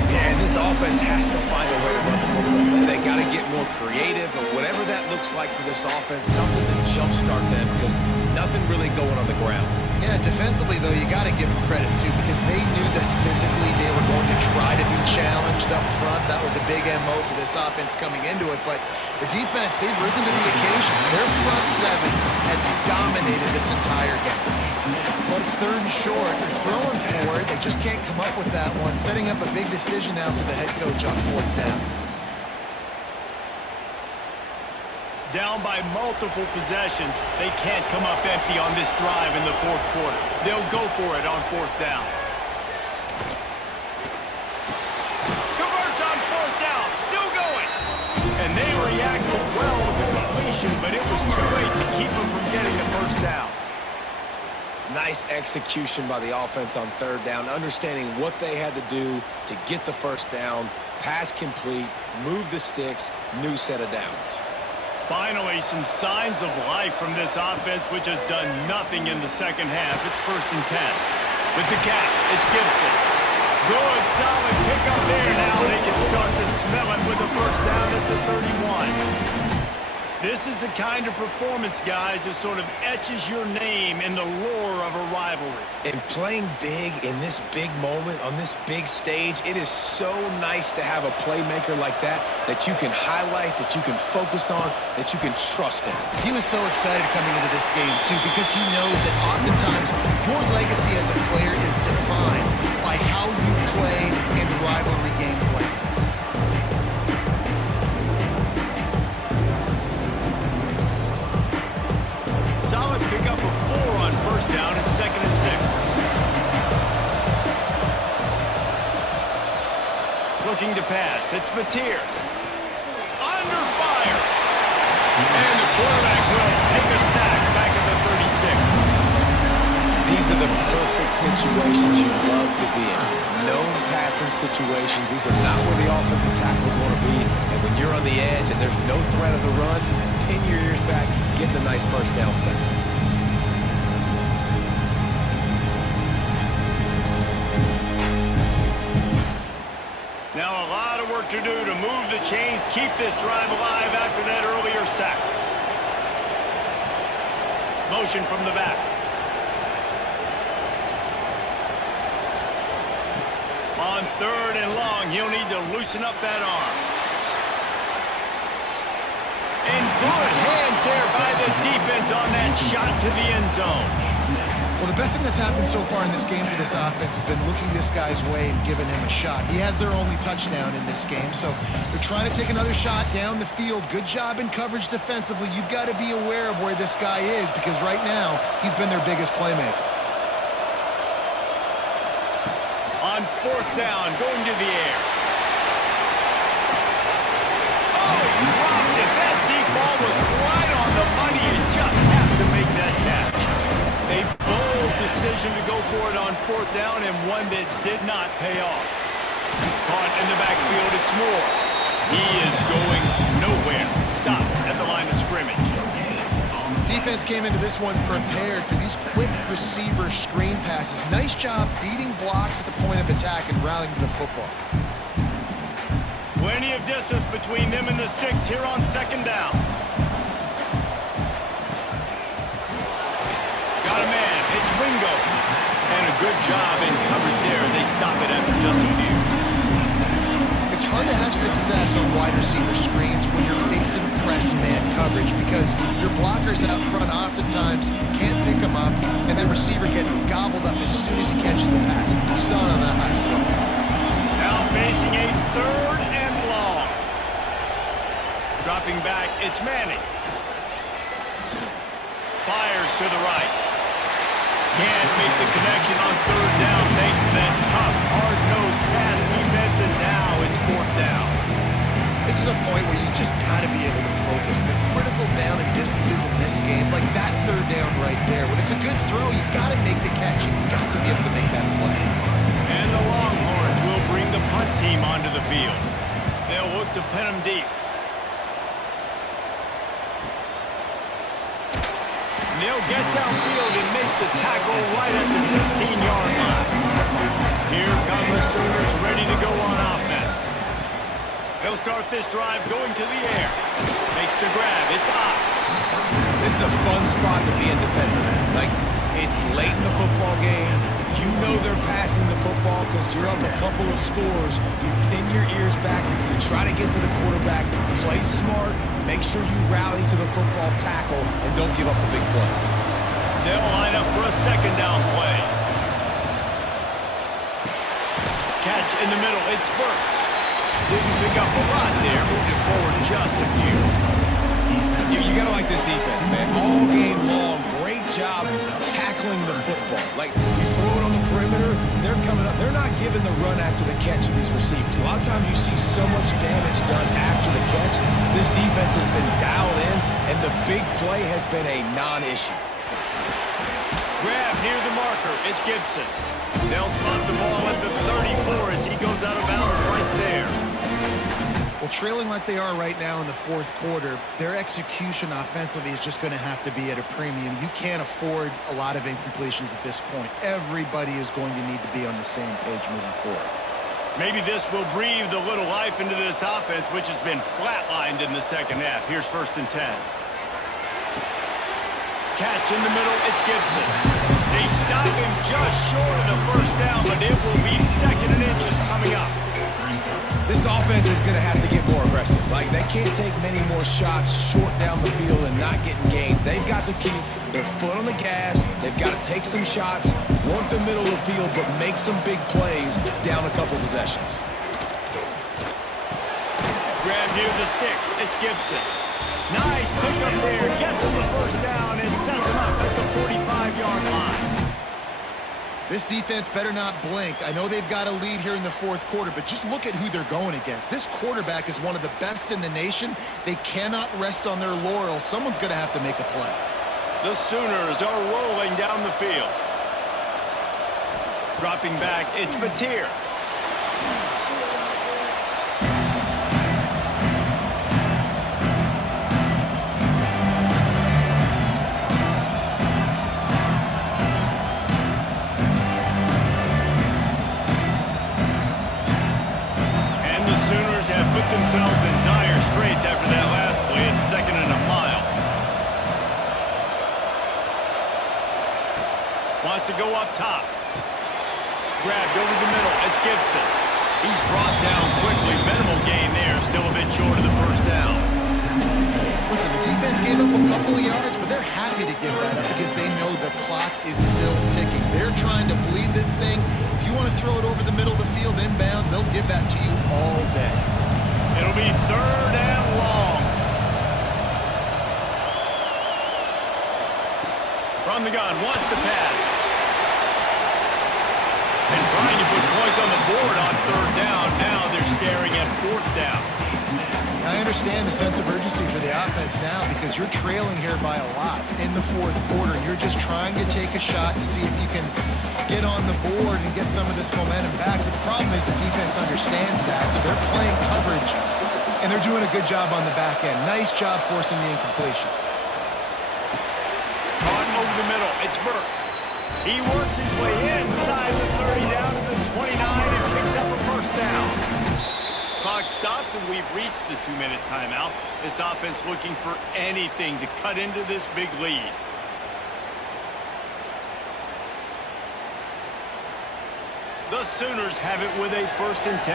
Yeah, and this offense has to find a way to run the football. They got to get more creative, but whatever that looks like for this offense, something to jumpstart them because nothing really going on the ground. Yeah, defensively, though, you got to give them credit, too, because they knew that physically they were going to try to be challenged up front. That was a big MO for this offense coming into it, but the defense, they've risen to the occasion. Their front 7 has dominated this entire game. Well, it's 3rd and short. They're throwing for it. They just can't come up with that one. Setting up a big decision now for the head coach on 4th down. down by multiple possessions, they can't come up empty on this drive in the fourth quarter. They'll go for it on fourth down. Converts on fourth down, still going. And they reacted well with the completion, but it was too late to keep them from getting the first down. Nice execution by the offense on third down, understanding what they had to do to get the first down, pass complete, move the sticks, new set of downs. Finally, some signs of life from this offense, which has done nothing in the second half. It's 1st and 10. With the catch, it's Gibson. Good, solid pickup there. Now they can start to smell it with the first down at the 31. This is the kind of performance, guys, that sort of etches your name in the lore of a rivalry. And playing big in this big moment, on this big stage, it is so nice to have a playmaker like that you can highlight, that you can focus on, that you can trust in. He was so excited coming into this game, too, because he knows that oftentimes your legacy as a player is defined by how you play in rivalry games like this. Solid pickup of 4 on first down and 2nd and 6. Looking to pass. It's Mateer. Under fire. And the quarterback will take a sack back at the 36. These are the perfect situations you love to be in. Known passing situations. These are not where the offensive tackles want to be. And when you're on the edge and there's no threat of the run, pin your ears back, get the nice first down sack. Now a lot of work to do to move the chains, keep this drive alive after that earlier sack. Motion from the back. On 3rd and long, he'll need to loosen up that arm. And good hands there by the defense on that shot to the end zone. Well, the best thing that's happened so far in this game for this offense has been looking this guy's way and giving him a shot. He has their only touchdown in this game, so they're trying to take another shot down the field. Good job in coverage defensively. You've got to be aware of where this guy is because right now he's been their biggest playmaker. On 4th down, going to the air. Oh, he dropped it. That deep ball was right on the money. You just have to make that catch. A bold decision to go for it on 4th down and one that did not pay off. Caught in the backfield, it's Moore. He is going nowhere. Stop at the line of scrimmage. Defense came into this one prepared for these quick receiver screen passes. Nice job beating blocks at the point of attack and rallying to the football. Plenty of distance between them and the sticks here on 2nd down. Got a man. It's Wingo. And a good job in coverage there as they stop it after just a few. It's hard to have success on wide receiver screens when you're facing press man coverage because your blockers out front oftentimes can't pick them up, and that receiver gets gobbled up as soon as he catches the pass. You saw it on that last play. Now facing a 3rd and long. Dropping back, it's Manning. Fires to the right. Can't make the connection on 3rd down thanks to that tough, hard-nosed pass defense, and now it's 4th down. This is a point where you just got to be able to focus. The critical down and distances in this game, like that 3rd down right there. When it's a good throw, you got to make the catch. You got to be able to make that play. And the Longhorns will bring the punt team onto the field. They'll look to pin them deep. They'll get downfield and make the tackle right at the 16-yard line. Here come the Sooners ready to go on offense. They'll start this drive going to the air. Makes the grab. It's up. This is a fun spot to be in defensive end. Like, it's late in the football game. You know they're passing the football because you're up a couple of scores. You pin your ears back. You try to get to the quarterback. Play smart. Make sure you rally to the football tackle and don't give up the big plays. They'll line up for a 2nd down play. Catch in the middle. It's Burks. Didn't pick up a lot there. Moving forward just a few. You You got to like this defense, man. All game long, great job tackling the football. Like, you throw it on the perimeter, they're coming up. They're not giving the run after the catch to these receivers. A lot of times you see so much damage done after the catch. This defense has been dialed in, and the big play has been a non-issue. Grab near the marker. It's Gibson. They'll spot the ball at the 34 as he goes out of bounds right there. Well, trailing like they are right now in the fourth quarter, their execution offensively is just going to have to be at a premium. You can't afford a lot of incompletions at this point. Everybody is going to need to be on the same page moving forward. Maybe this will breathe a little life into this offense, which has been flatlined in the second half. Here's 1st and 10. Catch in the middle, it's Gibson. They stop him just short of the first down, but it will be 2nd and inches coming up. This offense is going to have to get more aggressive. Like, they can't take many more shots short down the field and not getting gains. They've got to keep their foot on the gas. They've got to take some shots, work the middle of the field, but make some big plays down a couple possessions. Grab near the sticks. It's Gibson. Nice pickup there. Gets him the first down and sets him up at the 45-yard line. This defense better not blink. I know they've got a lead here in the fourth quarter, but just look at who they're going against. This quarterback is one of the best in the nation. They cannot rest on their laurels. Someone's going to have to make a play. The Sooners are rolling down the field. Dropping back, it's Batir. Themselves in dire straits after that last play. It's 2nd and a mile. Wants to go up top. Grabbed over the middle. It's Gibson. He's brought down quickly. Minimal gain there. Still a bit short of the first down. Listen, the defense gave up a couple of yards, but they're happy to give that up because they know the clock is still ticking. They're trying to bleed this thing. If you want to throw it over the middle of the field inbounds, they'll give that to you all day. It'll be 3rd and long. From the gun, wants to pass. And trying to put points on the board on 3rd down. Now they're staring at 4th down. I understand the sense of urgency for the offense now because you're trailing here by a lot in the fourth quarter. You're just trying to take a shot to see if you can get on the board and get some of this momentum back. But the problem is the defense understands that, so they're playing coverage, and they're doing a good job on the back end. Nice job forcing the incompletion. Caught over the middle, it's Burks. He works his way inside the 30 down to the 29 and picks up a first down. Clock stops and we've reached the 2-minute timeout. This offense looking for anything to cut into this big lead. The Sooners have it with a 1st and 10.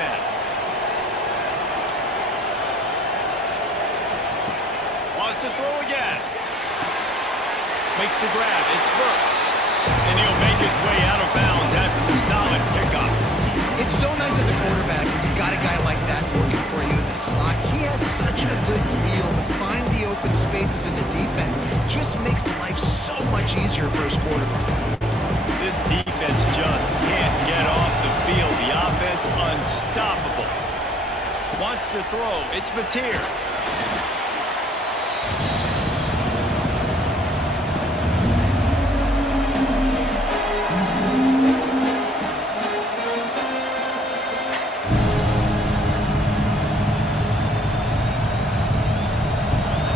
Wants to throw again. Makes the grab. It's Burks. And he'll make his way out of bounds after the solid pickup. It's so nice as a quarterback when you've got a guy like that working for you in the slot. He has such a good feel to find the open spaces in the defense. Just makes life so much easier for his quarterback. This defense just can't get off the field. The offense unstoppable. Wants to throw. It's Batir.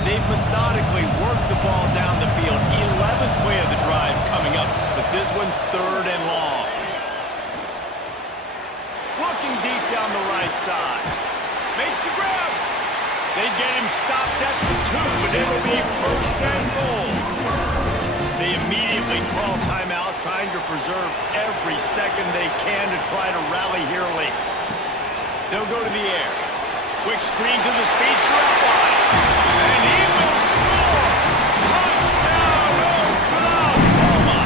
They've methodically worked the ball down the field. 11th play of the drive coming up, but this one 3rd and long. Looking deep down the right side. Makes the grab. They get him stopped at the 2, but it'll be 1st and goal. They immediately call timeout, trying to preserve every second they can to try to rally here late. They'll go to the air. Quick screen to the speedster out wide. And he will score! Touchdown, Oklahoma!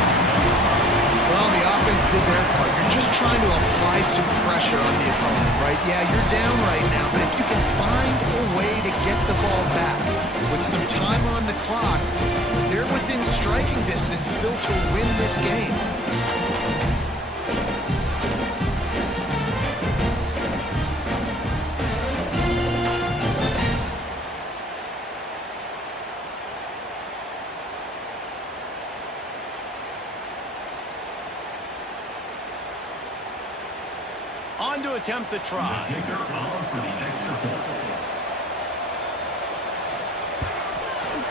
Well, the offense did their part. You're just trying to apply some pressure on the opponent, right? Yeah, you're down right now, but if you can find a way to get the ball back with some time on the distance still to win this game. On to attempt the try. The kicker on for the extra point.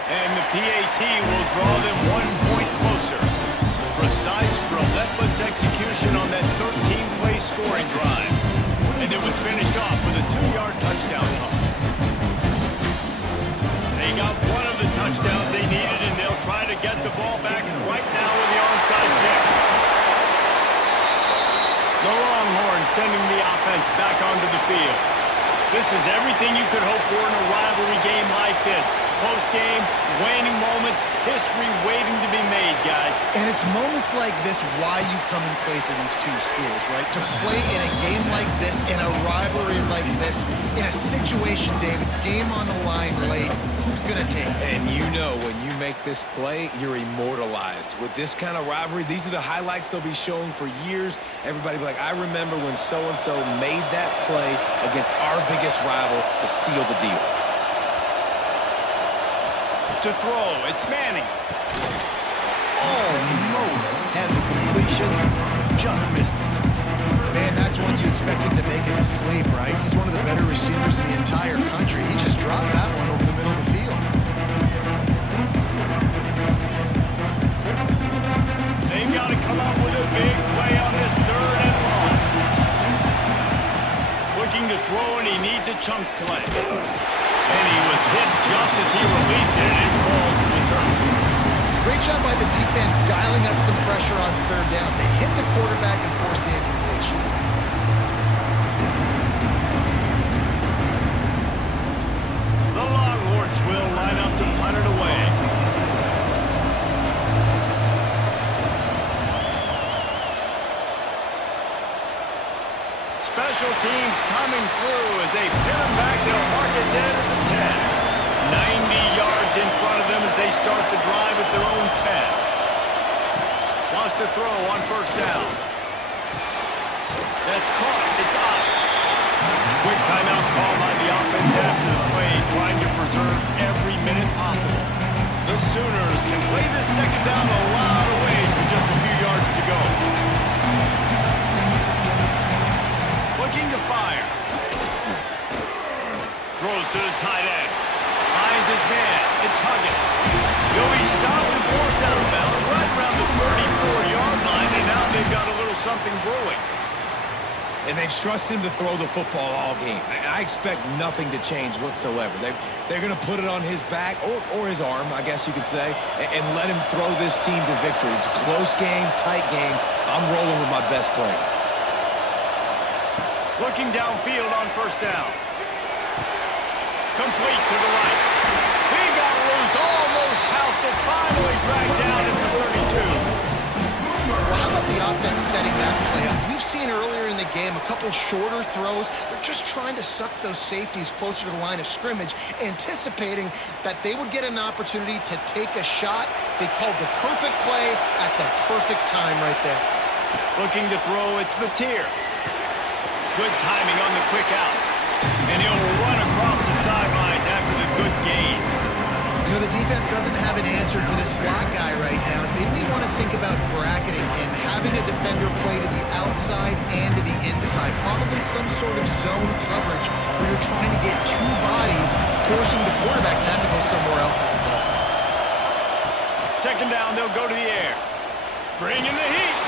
And the PAT will draw them 1 point closer. Precise, relentless execution on that 13-play scoring drive. And it was finished off with a 2-yard touchdown toss. They got one of the touchdowns they needed, and they'll try to get the ball back right now with the onside kick. The Longhorns sending the offense back onto the field. This is everything you could hope for in a rivalry game like this. Close game, waning moments, history waiting to be made, guys. And it's moments like this why you come and play for these two schools, right? To play in a game like this, in a rivalry like this, in a situation, David, game on the line late, who's going to take it? And you know when you make this play, you're immortalized. With this kind of rivalry, these are the highlights they'll be showing for years. Everybody will be like, I remember when so-and-so made that play against our biggest rival to seal the deal. To throw, it's Manning. Almost had the completion, just missed it. Man, that's one you expect him to make in his sleep, right? He's one of the better receivers in the entire country. He just dropped that one over the middle of the field. They've got to come up with a big play on this 3rd and long. Looking to throw, and he needs a chunk play. And he was hit just as he released it, and it falls to the turf. Great job by the defense dialing up some pressure on 3rd down. They hit the quarterback and forced the incompletion. The Longhorns will line up to punt it away. Special teams coming through as they pin them back. They'll mark it dead at the 10. 90 yards in front of them as they start the drive at their own 10. Wants to throw on 1st down. That's caught. It's up. Quick timeout call by the offense after the play, trying to preserve every minute possible. The Sooners can play this 2nd down a lot of ways with just a few yards to go. Looking to fire. Throws to the tight end. Finds his man. It's Huggins. He'll be stopped and forced out of bounds right around the 34-yard line, and now they've got a little something brewing. And they've trusted him to throw the football all game. I expect nothing to change whatsoever. They're going to put it on his back, or his arm, I guess you could say, and let him throw this team to victory. It's a close game, tight game. I'm rolling with my best player. Looking downfield on 1st down. Complete to the right. He got loose, almost housed it, finally dragged down at the 32. Well, how about the offense setting that play up? We've seen earlier in the game a couple shorter throws. They're just trying to suck those safeties closer to the line of scrimmage, anticipating that they would get an opportunity to take a shot. They called the perfect play at the perfect time right there. Looking to throw, it's Mateer. Good timing on the quick out. And he'll run across the sidelines after the good gain. You know, the defense doesn't have an answer for this slot guy right now. They may want to think about bracketing him, having a defender play to the outside and to the inside. Probably some sort of zone coverage where you're trying to get 2 bodies, forcing the quarterback to have to go somewhere else with the ball. 2nd down, they'll go to the air. Bringing the heat.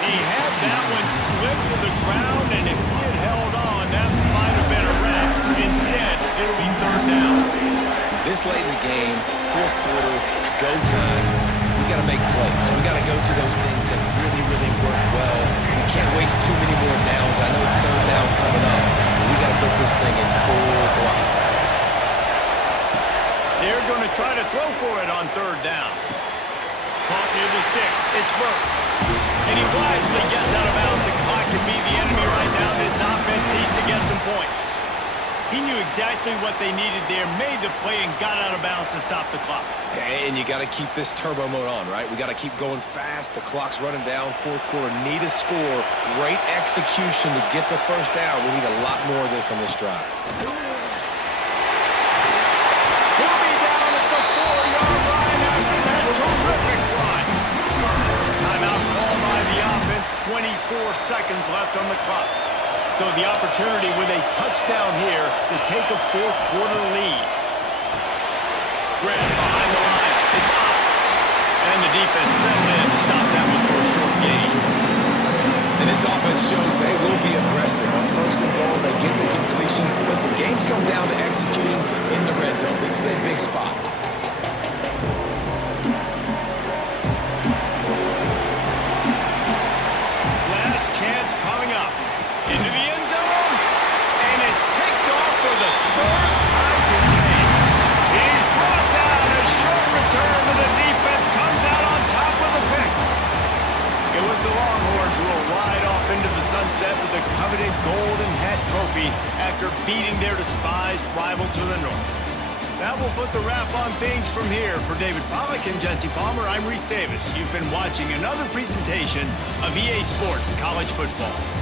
He had that one slip to the ground, and if he had held on, that might have been a wrap. Instead, it'll be 3rd down. This late in the game, 4th quarter, go time, we got to make plays. We got to go to those things that really, really work well. We can't waste too many more downs. I know it's 3rd down coming up, but we got to put this thing in full throttle. They're going to try to throw for it on 3rd down. Caught near the sticks. It's Burks. And he wisely gets out of bounds. The clock could be the enemy right now. This offense needs to get some points. He knew exactly what they needed there, made the play, and got out of bounds to stop the clock. And you got to keep this turbo mode on, right? We got to keep going fast. The clock's running down. Fourth quarter, need a score. Great execution to get the first down. We need a lot more of this on this drive. He'll be down at the 4-yard line after that terrific run. Timeout call by the offense. 24 seconds left on the clock. So the opportunity with a touchdown here to take a fourth quarter lead. Grant behind the line. It's up. And the defense settled in to stop that one for a short gain. And this offense shows they will be aggressive. On first and goal, they get the completion. Listen, games come down to executing in the red zone. This is a big spot. Last chance coming up. Into the end zone. And it's picked off for the third time today. He's brought down a short return, and the defense comes out on top with a pick. It was the Longhorns who will ride off into the sunset with the coveted Golden Hat Trophy after beating their despised rival to the north. That will put the wrap on things from here. For David Pollack and Jesse Palmer, I'm Reese Davis. You've been watching another presentation of EA Sports College Football.